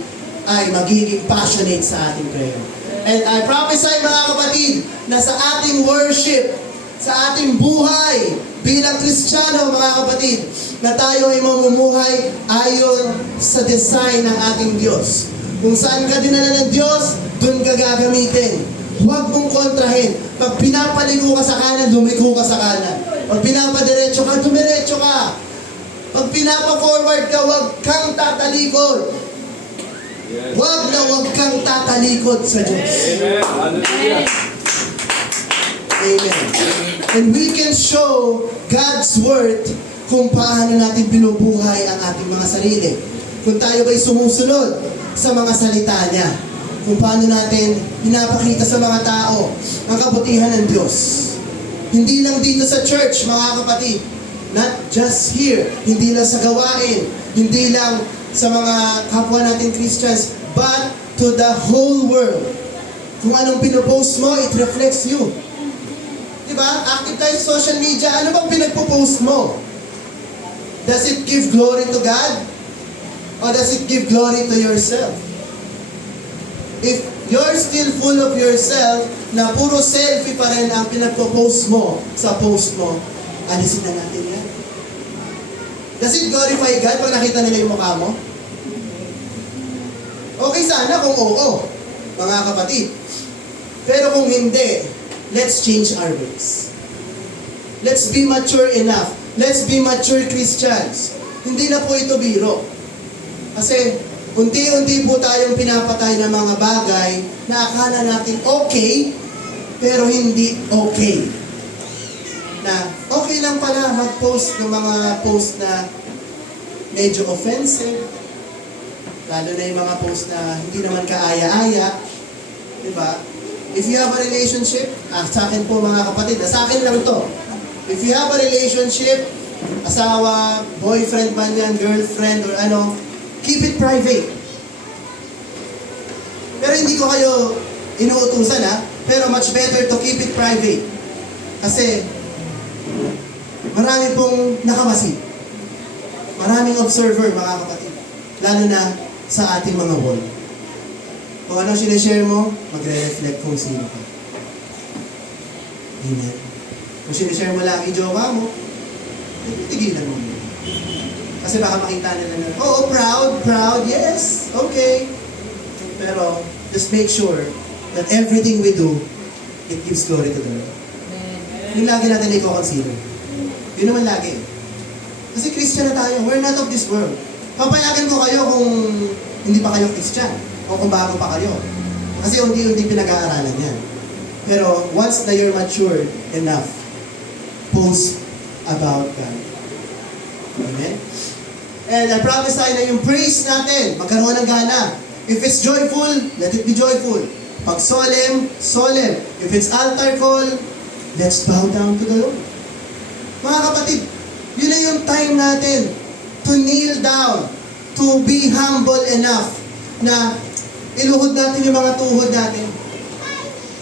ay magiging passionate sa ating prayer. And I prophesy, mga kapatid, na sa ating worship, sa ating buhay bilang Kristiyano, mga kapatid, na tayo ay mamumuhay ayon sa design ng ating Diyos. Kung saan ka dinala ng Diyos, doon ka gagamitin. Huwag mong kontrahin. Pag pinapaligo ka sa kanan, lumiko ka sa kanan. Pag pinapadiretso ka, dumiretso ka. Pag pinapa-forward ka, huwag kang tatalikod. Huwag na huwag kang tatalikod sa Diyos. Amen. Hallelujah. Amen. And we can show God's Word kung paano natin binubuhay ang ating mga sarili. Kung tayo ba'y sumusunod sa mga salita niya. Kung paano natin pinapakita sa mga tao ang kabutihan ng Diyos. Hindi lang dito sa church, mga kapatid. Not just here. Hindi lang sa gawain. Hindi lang sa mga kapwa natin Christians, but to the whole world. Kung anong pinopost mo, it reflects you. Diba? Active tayo sa social media. Ano bang pinagpo-post mo? Does it give glory to God? Or does it give glory to yourself? If you're still full of yourself, na puro selfie pa rin ang pinagpo-post mo sa post mo, alisin na natin yan. Does it glorify God pag nakita nila yung mukha mo? Okay sana kung oo, mga kapatid. Pero kung hindi, let's change our ways. Let's be mature enough. Let's be mature Christians. Hindi na po ito biro. Kasi unti-unti po tayong pinapatay ng mga bagay na akala natin okay, pero hindi okay. Na okay lang pala mag-post ng mga post na medyo offensive, lalo na yung mga post na hindi naman kaaya-aya, diba? If you have a relationship, sa akin po mga kapatid, sa akin lang to, if you have a relationship, asawa, boyfriend man yan, girlfriend, or ano, keep it private. Pero hindi ko kayo inuutusan pero much better to keep it private. Kasi, marami pong nakamasid. Maraming observer, mga kapatid. Lalo na sa ating mga wall. Kung ano sinishare mo, magre-reflect kung sino ka. Amen. Kung sinishare mo lagi jowa mo, tigilan mo. Kasi baka makita nila na, proud, yes, okay. Pero, just make sure that everything we do, it gives glory to the Lord. Yung lagi natin i-consider. Yun naman lagi. Kasi Christian na tayo. We're not of this world. Papayagan ko kayo kung hindi pa kayo Christian. O kung bago pa kayo. Kasi unti-unti pinag-aaralan yan. Pero once na you're matured enough, post about God. Amen? And I promise tayo na yung praise natin, magkaroon ng gana. If it's joyful, let it be joyful. Pag solemn, solemn. If it's altar call, let's bow down to the Lord. Mga kapatid, yun na yung time natin to kneel down, to be humble enough na iluhod natin yung mga tuhod natin.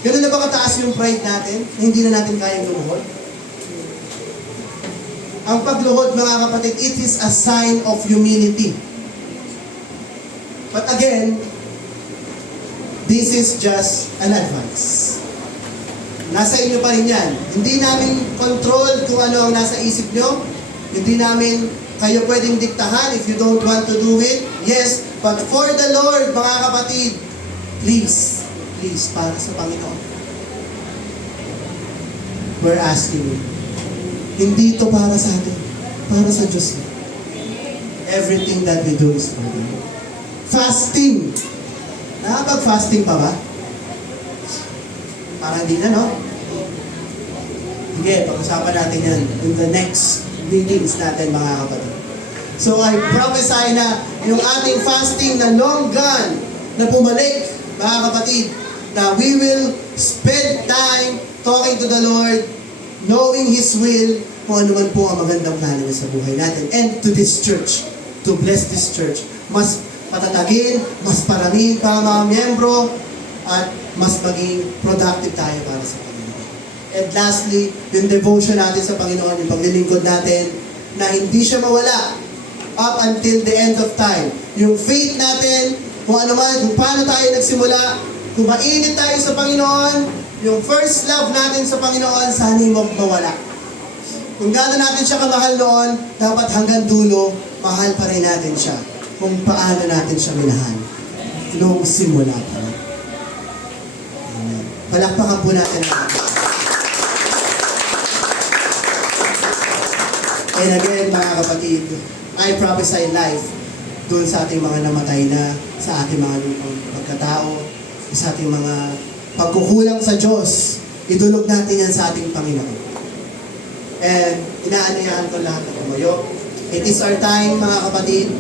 Ganun na ba kataas yung pride natin na hindi na natin kayang lumuhod? Ang pagluhod, mga kapatid, it is a sign of humility. But again, this is just an advice. Nasa inyo pa rin yan. Hindi namin control kung ano ang nasa isip nyo. Hindi namin kayo pwedeng diktahan if you don't want to do it. Yes, but for the Lord, mga kapatid, please, para sa Panginoon. We're asking you. Hindi ito para sa atin. Para sa Diyos. Everything that we do is for Him. Fasting. Nakapag-fasting pa ba? Parang hindi na, no? Sige, pag-usapan natin yan in the next meetings natin, mga kapatid. So I prophesy na yung ating fasting na long gone, na bumalik, mga kapatid, na we will spend time talking to the Lord, knowing His will, kung ano man po ang magandang plano niya sa buhay natin. And to this church, to bless this church. Mas patatagin, mas paramin para mga miyembro, at mas maging productive tayo para sa Panginoon. And lastly, yung devotion natin sa Panginoon, yung paglilingkod natin, na hindi siya mawala up until the end of time. Yung faith natin, kung ano man, kung paano tayo nagsimula, kung mainit tayo sa Panginoon, yung first love natin sa Panginoon, sana hindi mawala. Kung gano'n natin siya kamahal noon, dapat hanggang dulo, mahal pa rin natin siya. Kung paano natin siya minahal. Noong simula pa. Amen. Palakpakan po natin ang And again, mga kapatid, I prophesy life doon sa ating mga namatay na, sa ating mga lupang pagkatao, sa ating mga pagkukulang sa Diyos. Idulog natin yan sa ating Panginoon. And inaanyayahan ko lahat na tumayo. It is our time, mga kapatid,